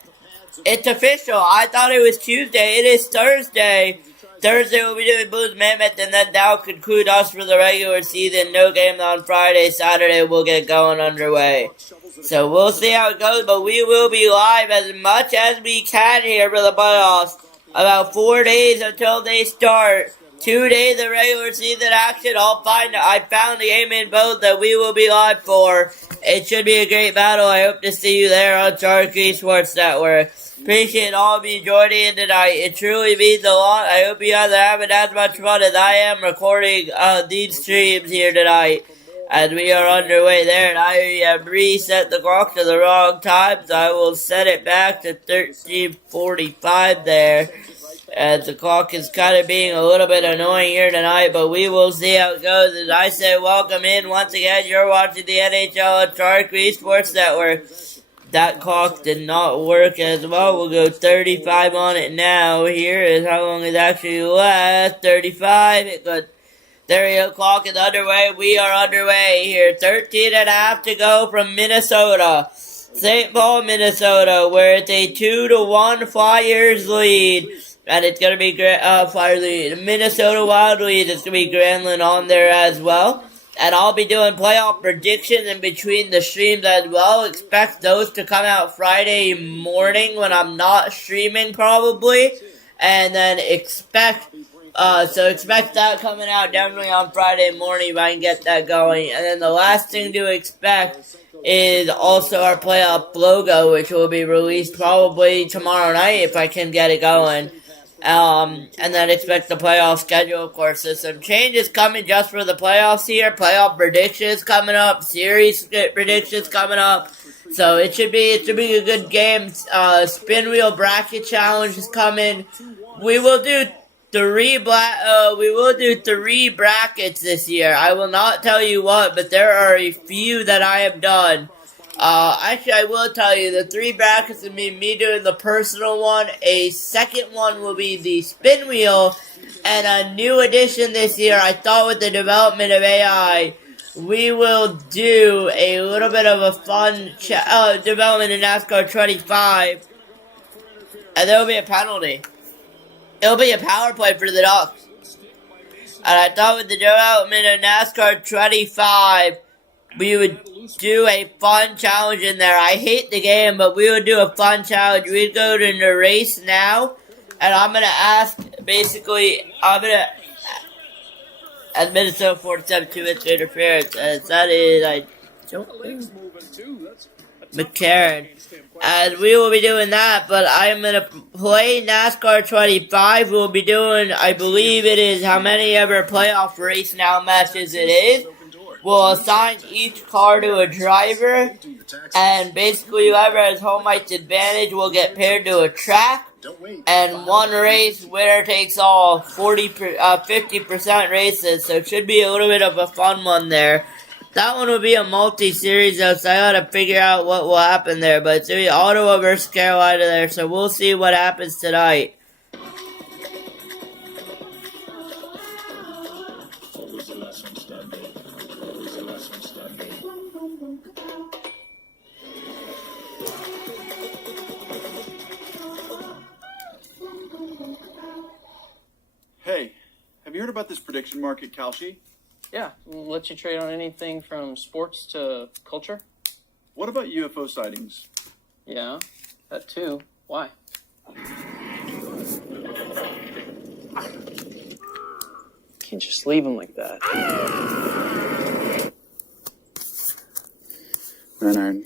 It's official. I thought it was Tuesday. It is Thursday. Thursday we'll be doing Blues Mammoth, and then that will conclude us for the regular season. No games on Friday. Saturday we'll get going underway. So we'll see how it goes, but we will be live as much as we can here for the playoffs. About 4 days until they start. 2 days of regular season action. I found the game in both that we will be live for. It should be a great battle. I hope to see you there on Sharik Sports Network. Appreciate all of you joining in tonight. It truly means a lot. I hope you guys are having as much fun as I am recording these streams here tonight. As we are underway there, and I have reset the clock to the wrong time, so I will set it back to 13:45 there. As the clock is kind of being a little bit annoying here tonight, but we will see how it goes. As I say, welcome in once again. You're watching the NHL on Sharik Esports Network. That clock did not work as well. We'll go 35 on it now. Here is how long it actually lasts. 35. It goes. There you go. Clock is underway. We are underway here. 13 and a half to go from Minnesota. St. Paul, Minnesota, where it's a 2-1 Flyers lead. And it's going to be Flyers lead. Minnesota Wild lead. It's going to be Granlund on there as well. And I'll be doing playoff predictions in between the streams as well. Expect those to come out Friday morning when I'm not streaming probably. And then expect that coming out definitely on Friday morning if I can get that going. And then the last thing to expect is also our playoff logo, which will be released probably tomorrow night if I can get it going. And then expect the playoff schedule, of course. There's some changes coming just for the playoffs here. Playoff predictions coming up. Series predictions coming up. So it should be a good game. Spin wheel bracket challenge is coming. We will do three brackets this year. I will not tell you what, but there are a few that I have done. Actually, I will tell you, the 3 brackets will be me doing the personal one. A second one will be the spin wheel. And a new addition this year, I thought with the development of AI, we will do a little bit of a fun development in NASCAR 25. And there will be a penalty. It'll be a power play for the Ducks. And I thought with the development of NASCAR 25, we would do a fun challenge in there. I hate the game, but we would do a fun challenge. We'd go to the race now, and I'm going to ask, basically, as Minnesota 47 2-inch interference, as that is, I don't know, McCarron. And we will be doing that, but I'm going to play NASCAR 25. We'll be doing, I believe it is, how many ever playoff race now matches it is. We'll assign each car to a driver, and basically whoever has home ice advantage will get paired to a track, and one race, winner takes all, 50% races, so it should be a little bit of a fun one there. That one will be a multi-series though, so I gotta figure out what will happen there, but it's gonna be Ottawa versus Carolina there, so we'll see what happens tonight. Hey, have you heard about this prediction market, Kalshi? Yeah, let you trade on anything from sports to culture. What about UFO sightings? Yeah, that too. Why? Can't just leave him like that. Renard.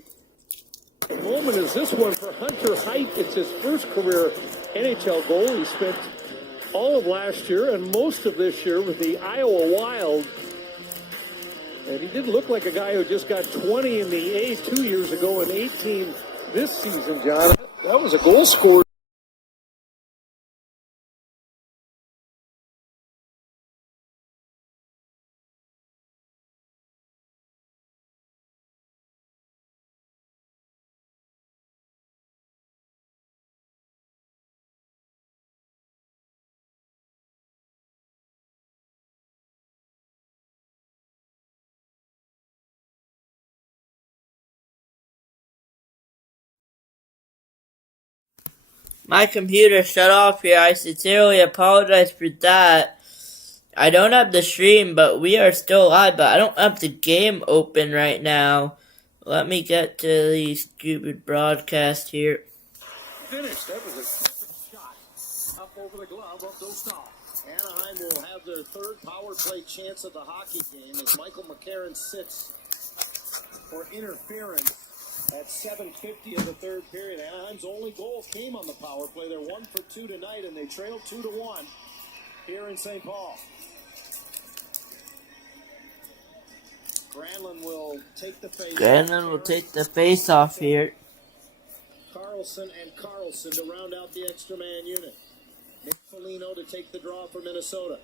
Moment is this one for Hunter Height. It's his first career NHL goal. He spent all of last year and most of this year with the Iowa Wild. And he did look like a guy who just got 20 in the A 2 years ago and 18 this season, John. That was a goal scorer. My computer shut off here. I sincerely apologize for that. I don't have the stream, but we are still live, but I don't have the game open right now. Let me get to the stupid broadcast here. Finish. That was a shot up over the glove of Dostal. Anaheim will have their third power play chance of the hockey game as Michael McCarron sits for interference At 7:50 of the third period, Anaheim's only goal came on the power play. They're 1 for 2 tonight, and they trail 2-1 here in St. Paul. Granlund will take the face. Granlund will take the face off here. Carlson and Carlson to round out the extra man unit. Nick Foligno to take the draw for Minnesota.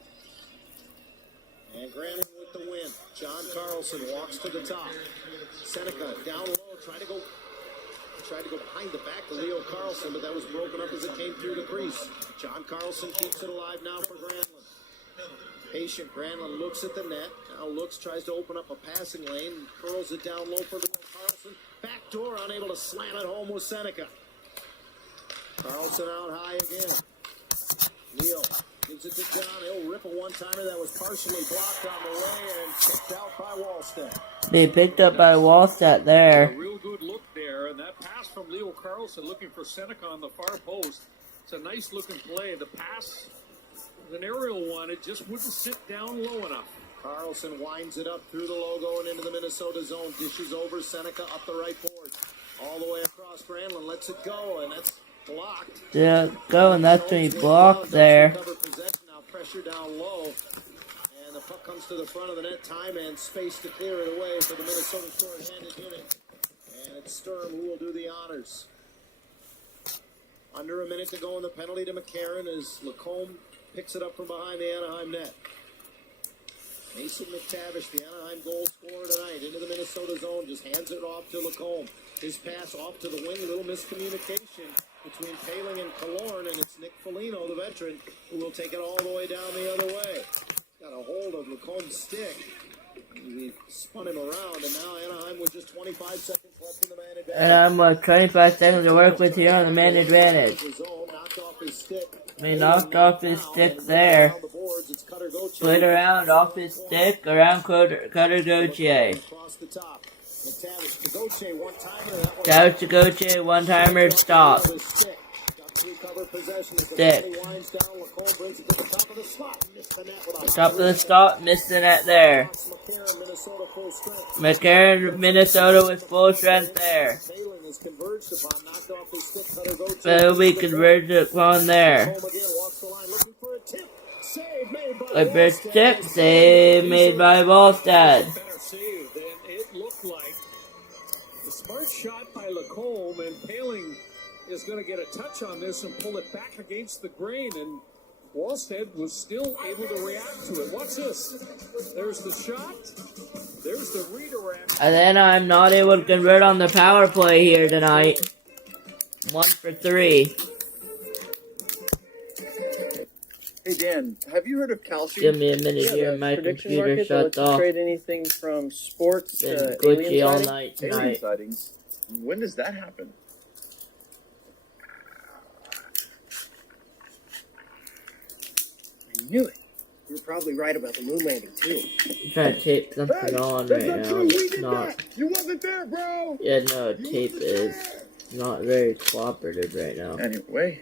And Granlund with the win. John Carlson walks to the top. Seneca down low, tried to go behind the back to Leo Carlson, but that was broken up as it came through the crease. John Carlson keeps it alive now for Granlund. Patient Granlund looks at the net. Now looks, tries to open up a passing lane, curls it down low for Leo Carlson. Back door, unable to slam it home with Seneca. Carlson out high again. Leo gives it to John. He'll rip a one-timer that was partially blocked on the way and picked out by Wallstedt. They picked up by Wallstedt there. A real good look there, and that pass from Leo Carlson looking for Seneca on the far post. It's a nice looking play. The pass was an aerial one. It just wouldn't sit down low enough. Carlson winds it up through the logo and into the Minnesota zone. Dishes over Seneca up the right board. All the way across. Granlund lets it go, and that's blocked. Yeah, go, and that's when he blocked there. Now pressure down low. And the puck comes to the front of the net. Time and space to clear it away for the Minnesota short-handed unit. And it's Sturm who will do the honors. Under a minute to go in the penalty to McCarron as Lacombe picks it up from behind the Anaheim net. Mason McTavish, the Anaheim goal scorer tonight, into the Minnesota zone, just hands it off to Lacombe. His pass off to the wing, a little miscommunication between Paling and Killorn, and it's Nick Foligno, the veteran, who will take it all the way down the other way. Got a hold of Lacombe's stick. He spun him around, and now Anaheim with just 25 seconds left in the man advantage. And I'm 25 seconds to work with here on the man advantage. He knocked off his stick there. Split around off his stick around Cutter Gauthier. Couch to Gauthier, one-timer, stop. Stick. Top of the slot, missed the net there. McCarron, Minnesota with full strength there. So we converged upon there. A big stick save made by Wallstedt. Better save than it looked like. The smart shot by Lacombe, and Paling is going to get a touch on this and pull it back against the grain, and Wallstedt was still able to react to it. Watch this. There's the shot. There's the redirect. And then I'm not able to convert on the power play here tonight. 1 for 3. Hey Dan, have you heard of calcium? Give me a minute here, my computer shuts off. Trade anything from sports Been to glitchy all alien night Alien tonight. sightings. When does that happen? I knew it. You're probably right about the moon landing too. I'm trying to tape something on right now. It's not. You wasn't there, bro. Yeah, no, tape is not very cooperative right now. Anyway,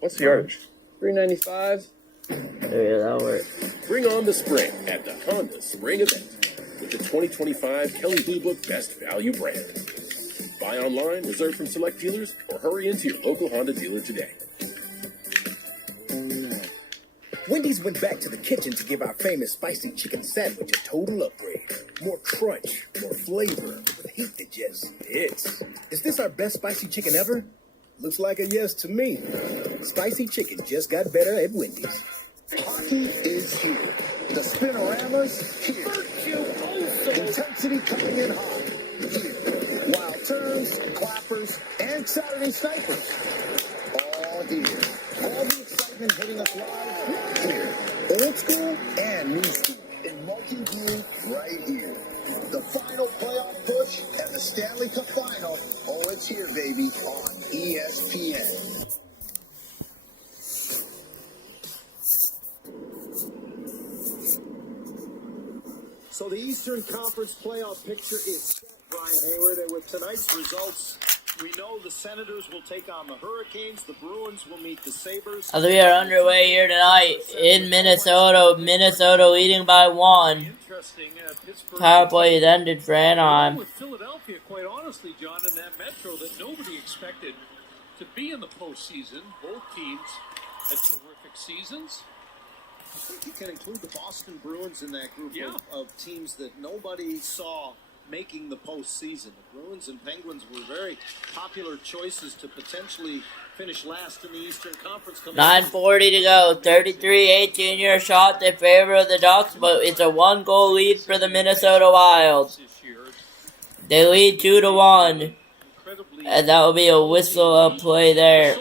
what's the yardage? $3.95. There, that'll work. Bring on the spring at the Honda Spring Event with the 2025 Kelly Blue Book Best Value brand. Buy online, reserve from select dealers, or hurry into your local Honda dealer today. Wendy's went back to the kitchen to give our famous spicy chicken sandwich a total upgrade. More crunch, more flavor, with heat that just hits. Is this our best spicy chicken ever? Looks like a yes to me. Spicy chicken just got better at Wendy's. Hockey is here. The Spinorama's here. Intensity coming in hot. Here. Wild turns, clappers, and Saturday snipers. All here. All the excitement hitting us live here. Old school and new school in multi-view right here. The final playoff push and the Stanley Cup final. Oh, it's here, baby, on ESPN. So the Eastern Conference playoff picture is set, Brian Hayward, and with tonight's results We know the Senators will take on the Hurricanes. The Bruins will meet the Sabres. As we are underway here tonight in Minnesota. Minnesota leading by 1. Power play has ended for Anaheim. With Philadelphia, quite honestly, John, in that Metro, that nobody expected to be in the postseason. Both teams had terrific seasons. I think you can include the Boston Bruins in that group of teams that nobody saw making the postseason. The Bruins and Penguins were very popular choices to potentially finish last in the Eastern Conference. 9:40 to go. 33-18 your shot in favor of the Ducks, but it's a 1-goal lead for the Minnesota Wild. They lead 2-1. And that will be a whistle of play there.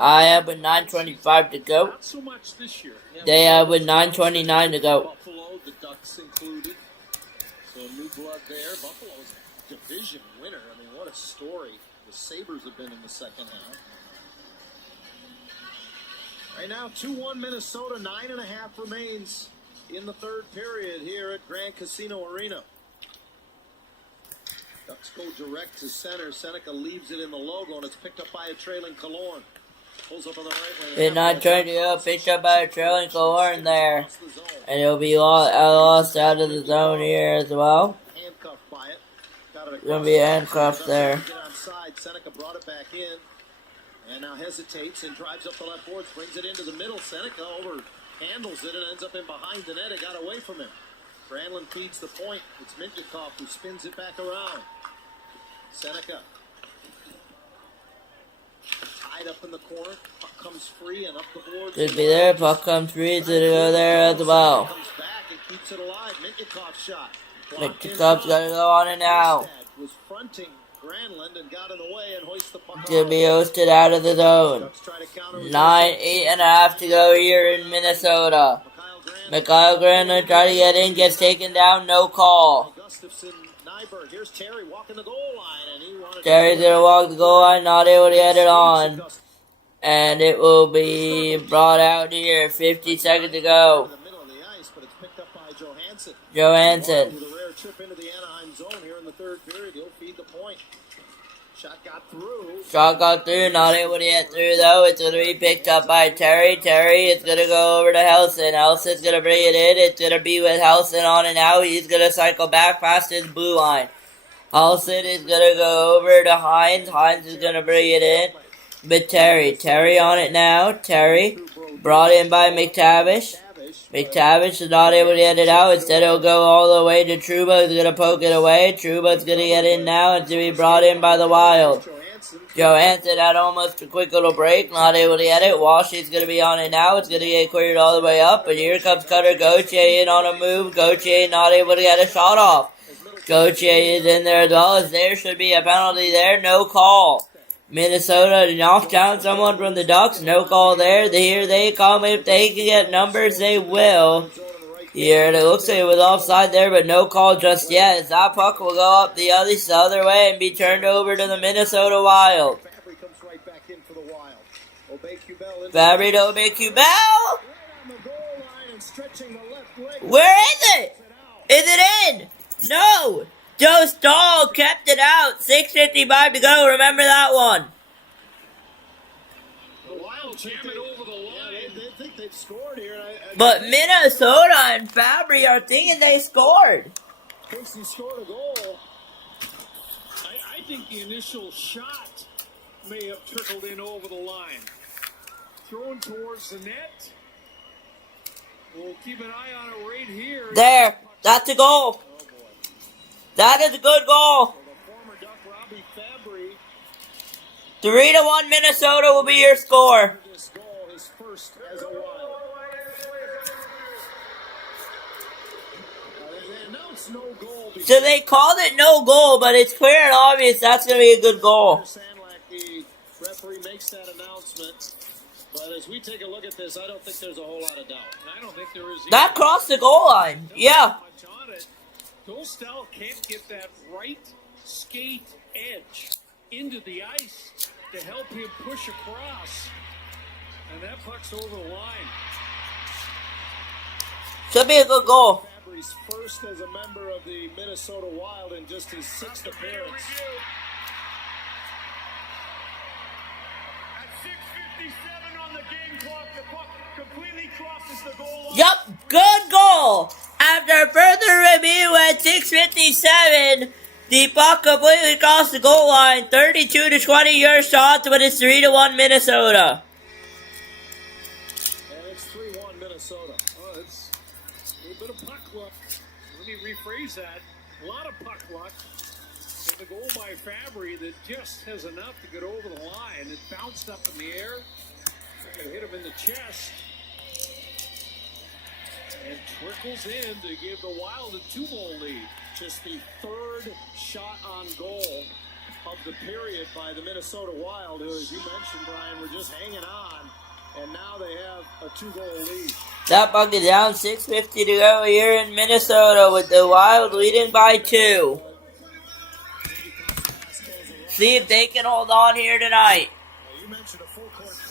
I have with 9:25 to go. They have with 9:29 to go. Buffalo, the Ducks included. So new blood there. Buffalo's division winner. I mean, what a story the Sabres have been in the second half. Right now, 2-1 Minnesota. 9.5 remains in the third period here at Grand Casino Arena. Ducks go direct to center. Seneca leaves it in the logo, and it's picked up by a trailing Killorn. Pulls up on the right wing. Did not try to go picked up by a trailing Killorn there. And it'll be lost out of the zone here as well. Handcuffed by it. Gonna be handcuffed there. Seneca brought it back in. And now hesitates and drives up the left boards. Brings it into the middle. Seneca over handles it and ends up in behind the net. It got away from him. Granlund feeds the point. It's Mintyukov who spins it back around. Seneca. Tied up in the corner. Puck comes free and up the board. Should be there. Puck comes free to go there as well. Comes back and keeps it alive. Mintyukov's shot. Mintyukov's got to go on it now. Was fronting Granlund and got in the way and hoist the puck. Gonna be hosted out of the zone. 8.5 to go here in Minnesota. Mikhail Granlund trying to get in, gets taken down, no call. Here's Terry walking the goal line, and he wanted Terry's gonna walk the goal line, not able to get it on. And it will be brought out here, 50 seconds to go. Johansson. With a rare trip into the Anaheim zone here in the third period, he'll feed the point. Shot got through. Shot got through, not able to get through though. It's going to be picked up by Terry. Terry is going to go over to Helson. Helson's going to bring it in. It's going to be with Helson on and out. He's going to cycle back past his blue line. Helson is going to go over to Hines. Hines is going to bring it in with Terry. Terry on it now. Terry brought in by McTavish. McTavish is not able to get it out. Instead, it'll go all the way to Trouba. He's going to poke it away. Trouba's going to get in now. It's going to be brought in by the Wild. Johansson had almost a quick little break. Not able to get it. Washington's going to be on it now. It's going to get cleared all the way up. And here comes Cutter Gauthier in on a move. Gauthier not able to get a shot off. Gauthier is in there as well. As there should be a penalty there. No call. Minnesota knocked down someone from the Ducks. No call there. Here they come. If they can get numbers, they will. Here, it looks like it was offside there, but no call just yet. As that puck will go up the other way and be turned over to the Minnesota Wild. Fabry to Obey-Kubel. Where is it? Is it in? No. Joe Stahl kept it out. 6:55 to go. Remember that one. The Wild jam it over the line. They think they've scored here. But Minnesota and Fabry are thinking they scored. Thinks he scored a goal. I think the initial shot may have trickled in over the line. Thrown towards the net. We'll keep an eye on it right here. There. That's a goal. That is a good goal. 3-1 Minnesota will be your score. So they called it no goal, but it's clear and obvious that's going to be a good goal. The referee makes that announcement, but as we take a look at this, I don't think there's a whole lot of doubt. I don't think there is either. That crossed the goal line. Yeah. Dostal can't get that right skate edge into the ice to help him push across. And that puck's over the line. Should be a good goal. He's first as a member of the Minnesota Wild in just his 6th appearance. At 6:57 on the game clock, the puck completely crosses the goal line. Yup, good goal. After further review at 6:57, the puck completely crossed the goal line. 32-20 your shots, but it's 3-1 Minnesota. And it's 3-1 Minnesota. Oh, it's a little bit of puck luck. Let me rephrase that. A lot of puck luck. With the goal by Fabry that just has enough to get over the line. It bounced up in the air. It hit him in the chest. And trickles in to give the Wild a 2-goal lead. Just the 3rd shot on goal of the period by the Minnesota Wild, who, as you mentioned, Brian, were just hanging on. And now they have a 2-goal lead. That puck is down, 6:50 to go here in Minnesota with the Wild leading by 2. See if they can hold on here tonight.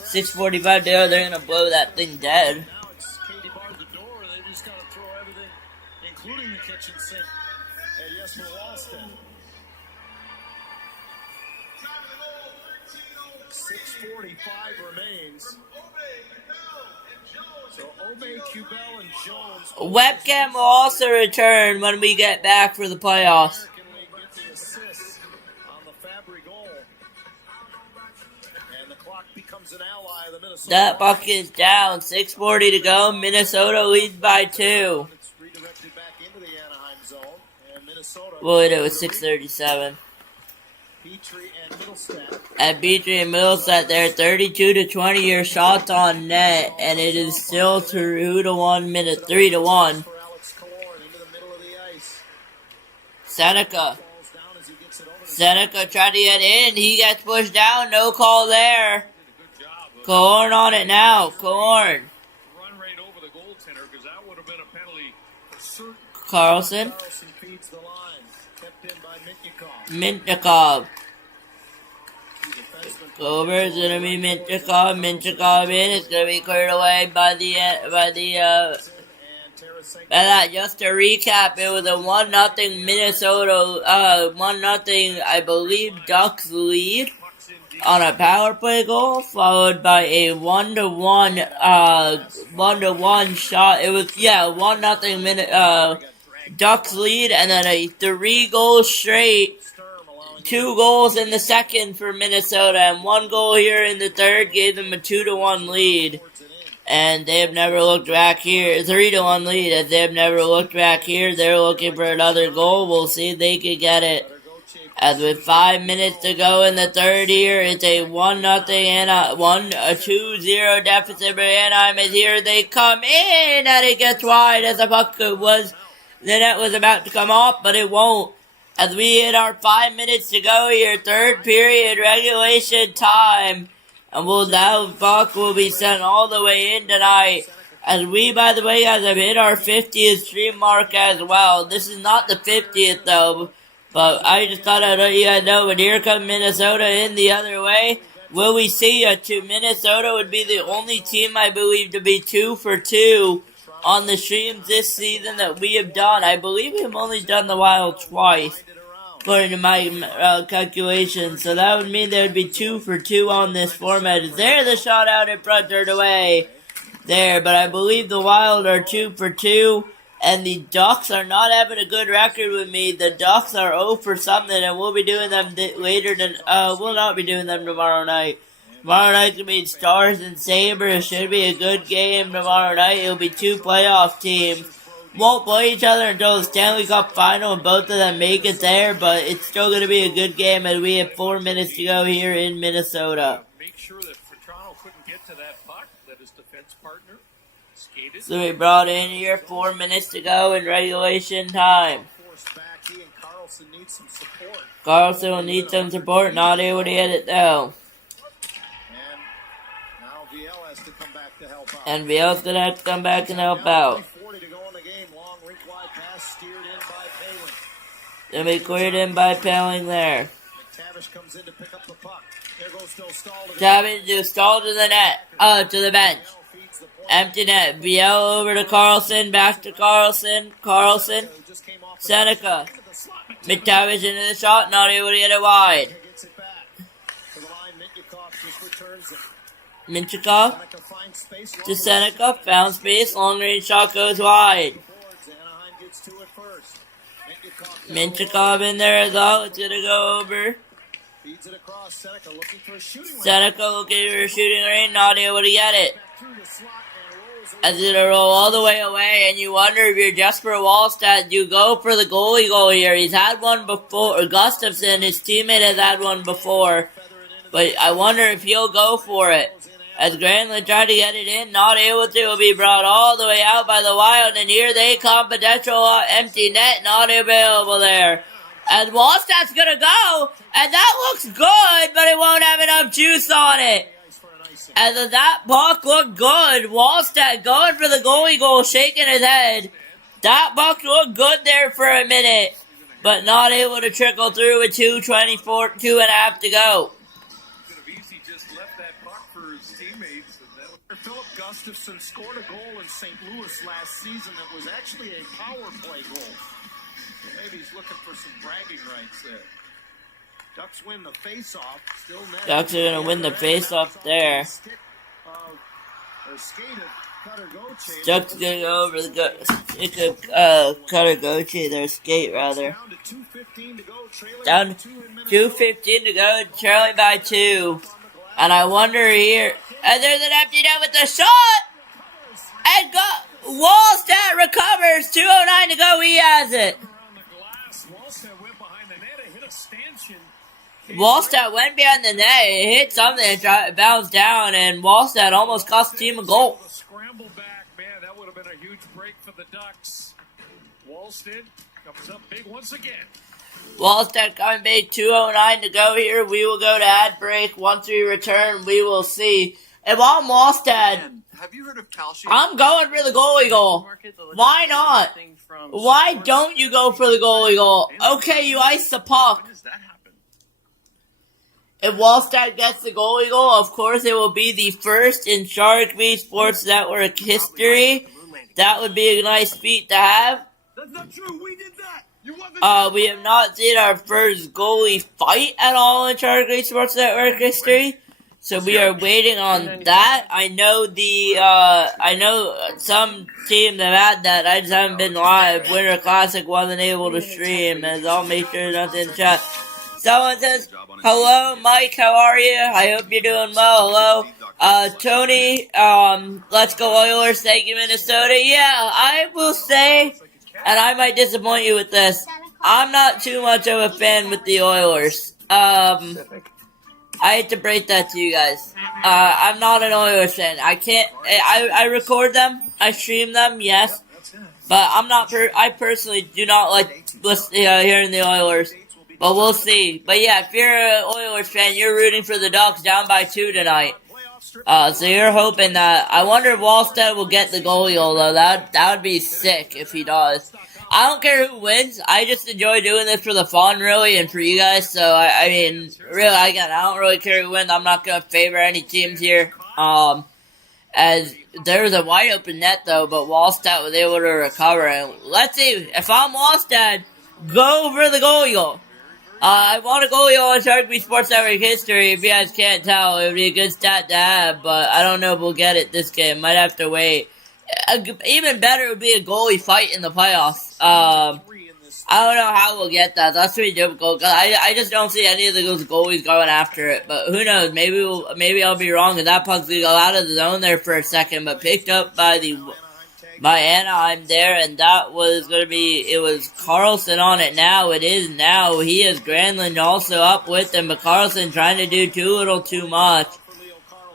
6:45 to go, they're going to blow that thing dead. Now it's Katie barred the door. They just got to throw everything, including the kitchen sink, at Jesper Wallstedt. 6:45 remains. So Obey, Cubell, and Jones. Webcam will also return when we get back for the playoffs. Get the assist on the Fabry goal. And the clock becomes an ally of the Minnesota. That puck is down, 6:40 to go. Minnesota leads by 2. It's redirected back into the Anaheim zone. And Minnesota. Well, it was 6:37. Petrie and Middlestat. At Petrie and Middlestat, they're 32-20 your shots on net, and it is still 2-1 minute, 3-1. For Alex Killorn into the middle of the ice. Seneca. Falls down as he gets it over to Seneca tried to get in. He gets pushed down. No call there. Killorn on it now. Killorn. Run right over the goaltender because that would have been a penalty for certain. Carlson. Carlson feeds the line. Kept in by Mitnikov. Mintyukov. The defenseman Over is gonna be Mintyukov. Mintyukov in. It's gonna be cleared away by the and Tarasenko. just to recap, it was a 1-0 Minnesota, 1-0, I believe, Ducks lead on a power play goal, followed by a 1-1 shot. It was, 1-0 Ducks lead, and then a 3 goals straight. 2 goals in the second for Minnesota, and 1 goal here in the third gave them a 2-1 lead. And they have never looked back here. 3-1 lead, as they have never looked back here. They're looking for another goal. We'll see if they can get it. As with 5 minutes to go in the third here, it's a 1-0 and a 2-0 deficit for Anaheim. As here they come in, and it gets wide as the puck was. The net was about to come off, but it won't. As we hit our 5 minutes to go here, third period, regulation time. And now puck will be sent all the way in tonight. As we, by the way, guys, have hit our 50th stream mark as well. This is not the 50th, though. But I just thought I'd let you guys know. But here comes Minnesota in the other way. Will we see a 2? Minnesota would be the only team, I believe, to be 2 for 2 on the streams this season that we have done. I believe we've only done the Wild twice, according to my calculations. So that would mean there would be 2 for 2 on this format. There's the shot out in front, turned away there. But I believe the Wild are 2 for 2. And the Ducks are not having a good record with me. The Ducks are 0 for something, and we'll be doing them later than, we'll not be doing them tomorrow night. Tomorrow night's gonna be Stars and Sabres. Should be a good game tomorrow night. It'll be 2 playoff teams. Won't play each other until the Stanley Cup final, and both of them make it there, but it's still gonna be a good game as we have 4 minutes to go here in Minnesota. Make sure that Toronto couldn't get to that puck, that his defense partner skated. So we brought in here 4 minutes to go in regulation time. Carlson will need some support, not able to get it though. And Viel's gonna have to come back and help out. They'll be cleared in by Pelling there. McTavish comes in to pick up the puck. There goes Del Stahl. Tavish to stall to the net. To the bench. Empty net. Biel over to Carlson. Back to Carlson. Carlson. Seneca. McTavish into the shot. Not able to get it wide. Minchikov to Seneca. Found space. Long range shot goes wide. Minchikov in there as well. It's going to go over. Seneca looking for a shooting range. Not able to get it. As it'll roll all the way away, and you wonder if you're Jesper Wallstedt, you go for the goalie goal here. He's had one before, or Gustafsson, his teammate, has had one before, but I wonder if he'll go for it. As Granlund tried to get it in, not able to, will be brought all the way out by the Wild, and here they come, potential empty net, not available there. And Wallstedt's gonna go, and that looks good, but it won't have enough juice on it. And that puck looked good. Wallstedt going for the goalie goal, shaking his head. That puck looked good there for a minute, but not able to trickle through with 2:24, 2.5 to go. Philip Gustafsson scored a goal in St. Louis last season that was actually a power play goal. So maybe he's looking for some bragging rights there. Ducks win the face-off. Still net. Ducks are going to win the face-off there. Ducks going to go over the Cutter Goche, their skate rather. Down 2:15 to go, trailing by 2. And I wonder here, and there's an empty net with the shot! And Wallstedt recovers, 2:09 to go, he has it. Wallstedt went behind the net, it hit something, it bounced down, and Wallstedt almost cost the team a goal. Scramble back, man, that would have been a huge break for the Ducks. Wallstedt comes up big once again. Wallstedt coming big, 2:09 to go here. We will go to ad break. Once we return, we will see. If I'm Wallstedt, have you heard of calcium? I'm going for the goalie goal. Why not? Why don't you go for the goalie goal? Okay, you ice the puck. If Wallstedt gets the goalie goal, of course it will be the first in Sharik Sports Network history. That would be a nice feat to have. That's not true. We did that. We have not seen our first goalie fight at all in Sharik Sports Network history, so we are waiting on that. I know some teams have had that. I just haven't been live. Winter Classic wasn't able to stream, as I'll make sure nothing in chat. Someone says, hello, Mike, how are you? I hope you're doing well. Hello. Tony, let's go Oilers, thank you, Minnesota. Yeah, I will say, and I might disappoint you with this, I'm not too much of a fan with the Oilers. I hate to break that to you guys. I'm not an Oilers fan. I record them, I stream them, yes, but I personally do not like hearing the Oilers. But we'll see. But yeah, if you're an Oilers fan, you're rooting for the Ducks down by 2 tonight. So you're hoping that. I wonder if Wallstedt will get the goalie goal, though. That would be sick if he does. I don't care who wins. I just enjoy doing this for the fun, really, and for you guys. So, I mean, really, I don't really care who wins. I'm not going to favor any teams here. As there was a wide open net, though, but Wallstedt was able to recover. And let's see. If I'm Wallstedt, go for the goalie goal. I want to go on Sharik Sports Network history. If you guys can't tell, it would be a good stat to have, but I don't know if we'll get it this game. Might have to wait. Even better would be a goalie fight in the playoffs. I don't know how we'll get that. That's pretty difficult. I just don't see any of those goalies going after it. But who knows? Maybe I'll be wrong, and that puck's gonna go out of the zone there for a second, but picked up by Anaheim there, and that was going to be, it was Carlson on it now. It is now. He has Granlund also up with him, but Carlson trying to do too little too much.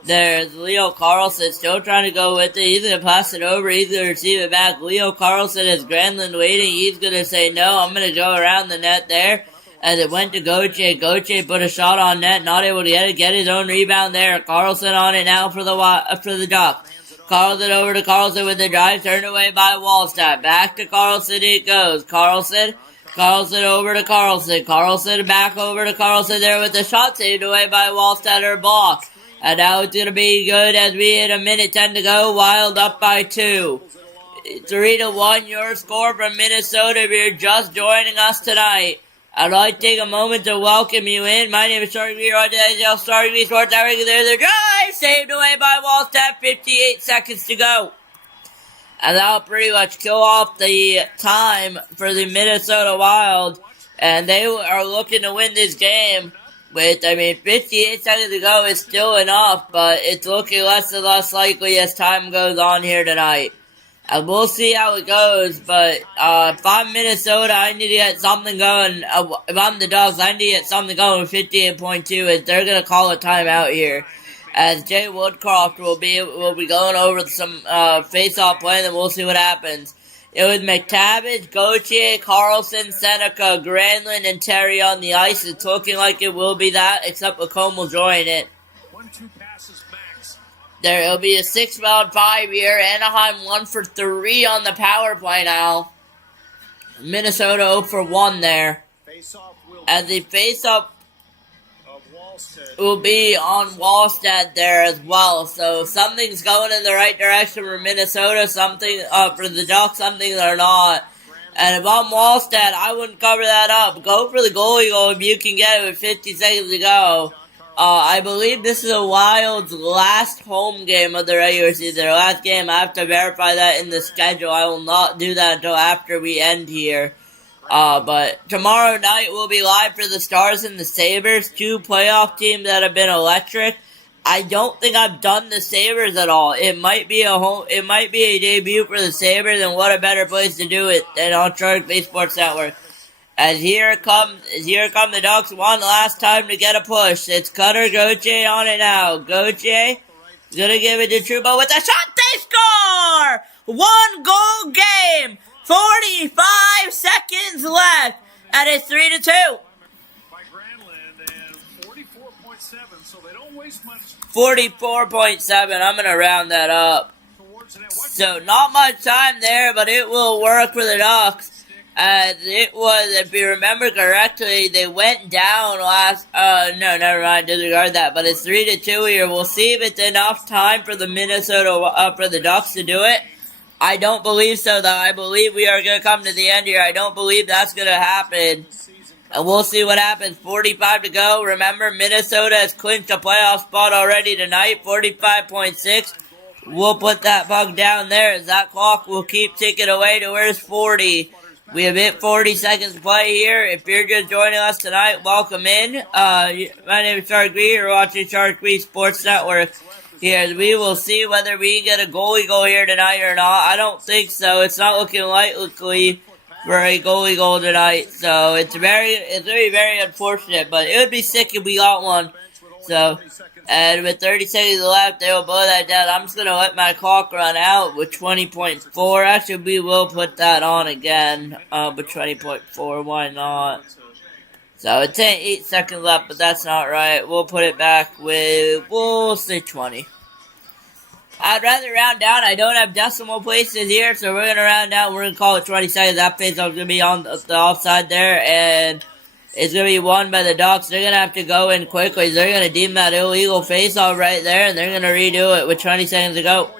There's Leo Carlson still trying to go with it. He's going to pass it over. He's going to receive it back. Leo Carlson has Granlund waiting. He's going to say no. I'm going to go around the net there. As it went to Goche. Goche put a shot on net. Not able to get his own rebound there. Carlson on it now for the Ducks. Carlson over to Carlson with the drive, turned away by Wallstedt. Back to Carlson it goes. Carlson over to Carlson. Carlson back over to Carlson there with the shot saved away by Wallstedt or block. And now it's going to be good as we hit a minute 10 to go. Wild up by 2. 3-1 your score from Minnesota if you're just joining us tonight. I'd like to take a moment to welcome you in. My name is Sharik. We're on the NHL Sharik Sports Network. There's the drive. Saved away by Wallstead. 58 seconds to go. And that'll pretty much kill off the time for the Minnesota Wild. And they are looking to win this game. With, 58 seconds to go is still enough. But it's looking less and less likely as time goes on here tonight. And we'll see how it goes, but if I'm Minnesota, I need to get something going. If I'm the Ducks, I need to get something going with 58.2, as they're going to call a timeout here. As Jay Woodcroft will be going over some face-off play, and we'll see what happens. It was McTavish, Gauthier, Carlson, Seneca, Granlund, and Terry on the ice. It's looking like it will be that, except Lacombe will join it. There will be a 6-5 here. Anaheim 1 for 3 on the power play now. Minnesota 0 for 1 there. As the face-off will be on Wallstead there as well. So something's going in the right direction for Minnesota. Something for the Ducks, something they're not. And if I'm Wallstead, I wouldn't cover that up. Go for the goalie goal if you can get it with 50 seconds to go. I believe this is the Wild's last home game of the regular season. Their last game. I have to verify that in the schedule. I will not do that until after we end here. But tomorrow night we'll be live for the Stars and the Sabres, 2 playoff teams that have been electric. I don't think I've done the Sabres at all. It might be a debut for the Sabres, and what a better place to do it than on Sharik Bay Sports Network. As here come the Ducks one last time to get a push. It's Cutter Gauthier on it now. Gauthier is going to give it to Trouba with a shot. They score! 1 goal game. 45 seconds left. And it's 3-2. By Granlund and 44.7, so they don't waste much. 44.7. I'm going to round that up. So not much time there, but it will work for the Ducks. It was, if you remember correctly, they went down last, no, never mind, disregard that, but it's 3-2 here. We'll see if it's enough time for the for the Ducks to do it. I don't believe so, though. I believe we are going to come to the end here. I don't believe that's going to happen. And we'll see what happens. 45 to go. Remember, Minnesota has clinched a playoff spot already tonight, 45.6. We'll put that puck down there as that clock will keep ticking away to where's 40. We have hit 40 seconds to play here. If you're just joining us tonight, welcome in. My name is Sharik. You're watching Sharik Sports Network. Here, we will see whether we can get a goalie goal here tonight or not. I don't think so. It's not looking likely for a goalie goal tonight. So it's very unfortunate. But it would be sick if we got one. So, and with 30 seconds left, they will blow that down. I'm just going to let my clock run out with 20.4. Actually, we will put that on again with 20.4. Why not? So, it's 8 seconds left, but that's not right. We'll put it back with, we'll say 20. I'd rather round down. I don't have decimal places here, so we're going to round down. We're going to call it 20 seconds. That face-off is going to be on the offside there, and it's going to be won by the Ducks. They're going to have to go in quickly. They're going to deem that illegal face-off right there, and they're going to redo it with 20 seconds to go.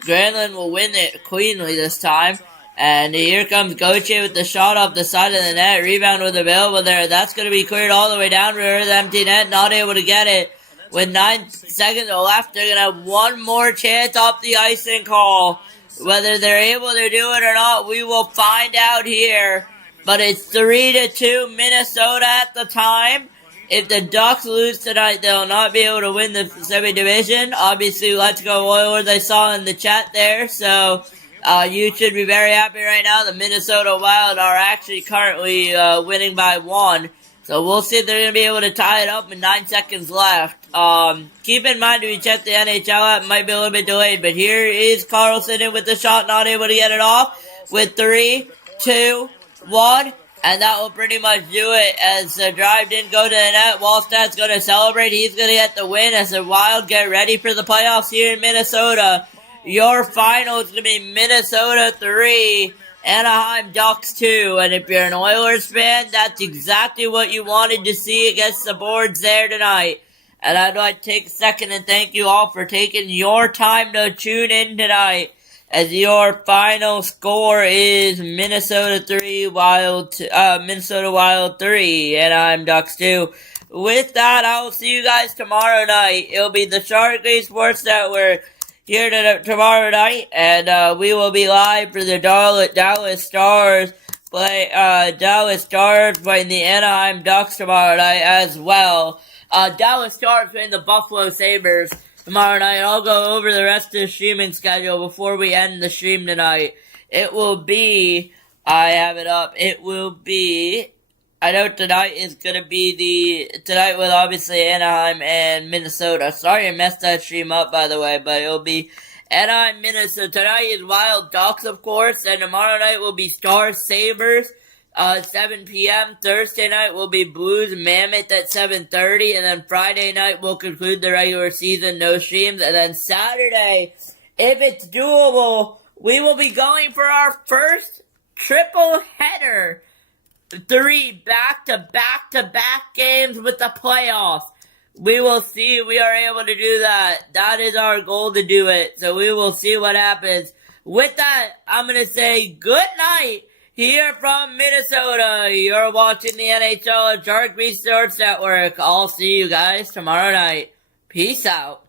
Granlund will win it cleanly this time. And here comes Gauthier with the shot off the side of the net. Rebound with available there. That's going to be cleared all the way down to the empty net. Not able to get it. With 9 seconds left, they're going to have one more chance off the icing call. Whether they're able to do it or not, we will find out here. But it's 3-2 Minnesota at the time. If the Ducks lose tonight, they'll not be able to win the Pacific Division. Obviously, let's go Oilers, I saw in the chat there. So, you should be very happy right now. The Minnesota Wild are actually currently winning by 1. So we'll see if they're going to be able to tie it up with 9 seconds left. Keep in mind, if you check the NHL app, it might be a little bit delayed. But here is Carlson in with the shot, not able to get it off. With 3, 2, 1. And that will pretty much do it as the drive didn't go to the net. Wallsted's going to celebrate. He's going to get the win as the Wild get ready for the playoffs here in Minnesota. Your final is going to be Minnesota 3, Anaheim Ducks 2. And if you're an Oilers fan, that's exactly what you wanted to see against the boards there tonight. And I'd like to take a second and thank you all for taking your time to tune in tonight. As your final score is Minnesota Wild 3, and I'm Ducks 2. With that, I will see you guys tomorrow night. It'll be the Sharik Sports Network here tomorrow night, and we will be live for the Dallas Stars playing the Anaheim Ducks tomorrow night as well. Dallas Stars playing the Buffalo Sabres tomorrow night. I'll go over the rest of the streaming schedule before we end the stream tonight. It will be, I have it up, I know tonight with obviously Anaheim and Minnesota. Sorry I messed that stream up, by the way, but it'll be Anaheim, Minnesota. Tonight is Wild Ducks, of course, and tomorrow night will be Stars Sabres. 7 p.m. Thursday night will be Blues Mammoth at 7:30, and then Friday night we'll conclude the regular season, no streams, and then Saturday, if it's doable, we will be going for our first triple header. 3 back-to-back games with the playoffs. We will see if we are able to do that. That is our goal to do it, so we will see what happens. With that, I'm going to say good night. Here from Minnesota, you're watching the NHL Sharik Sports Network. I'll see you guys tomorrow night. Peace out.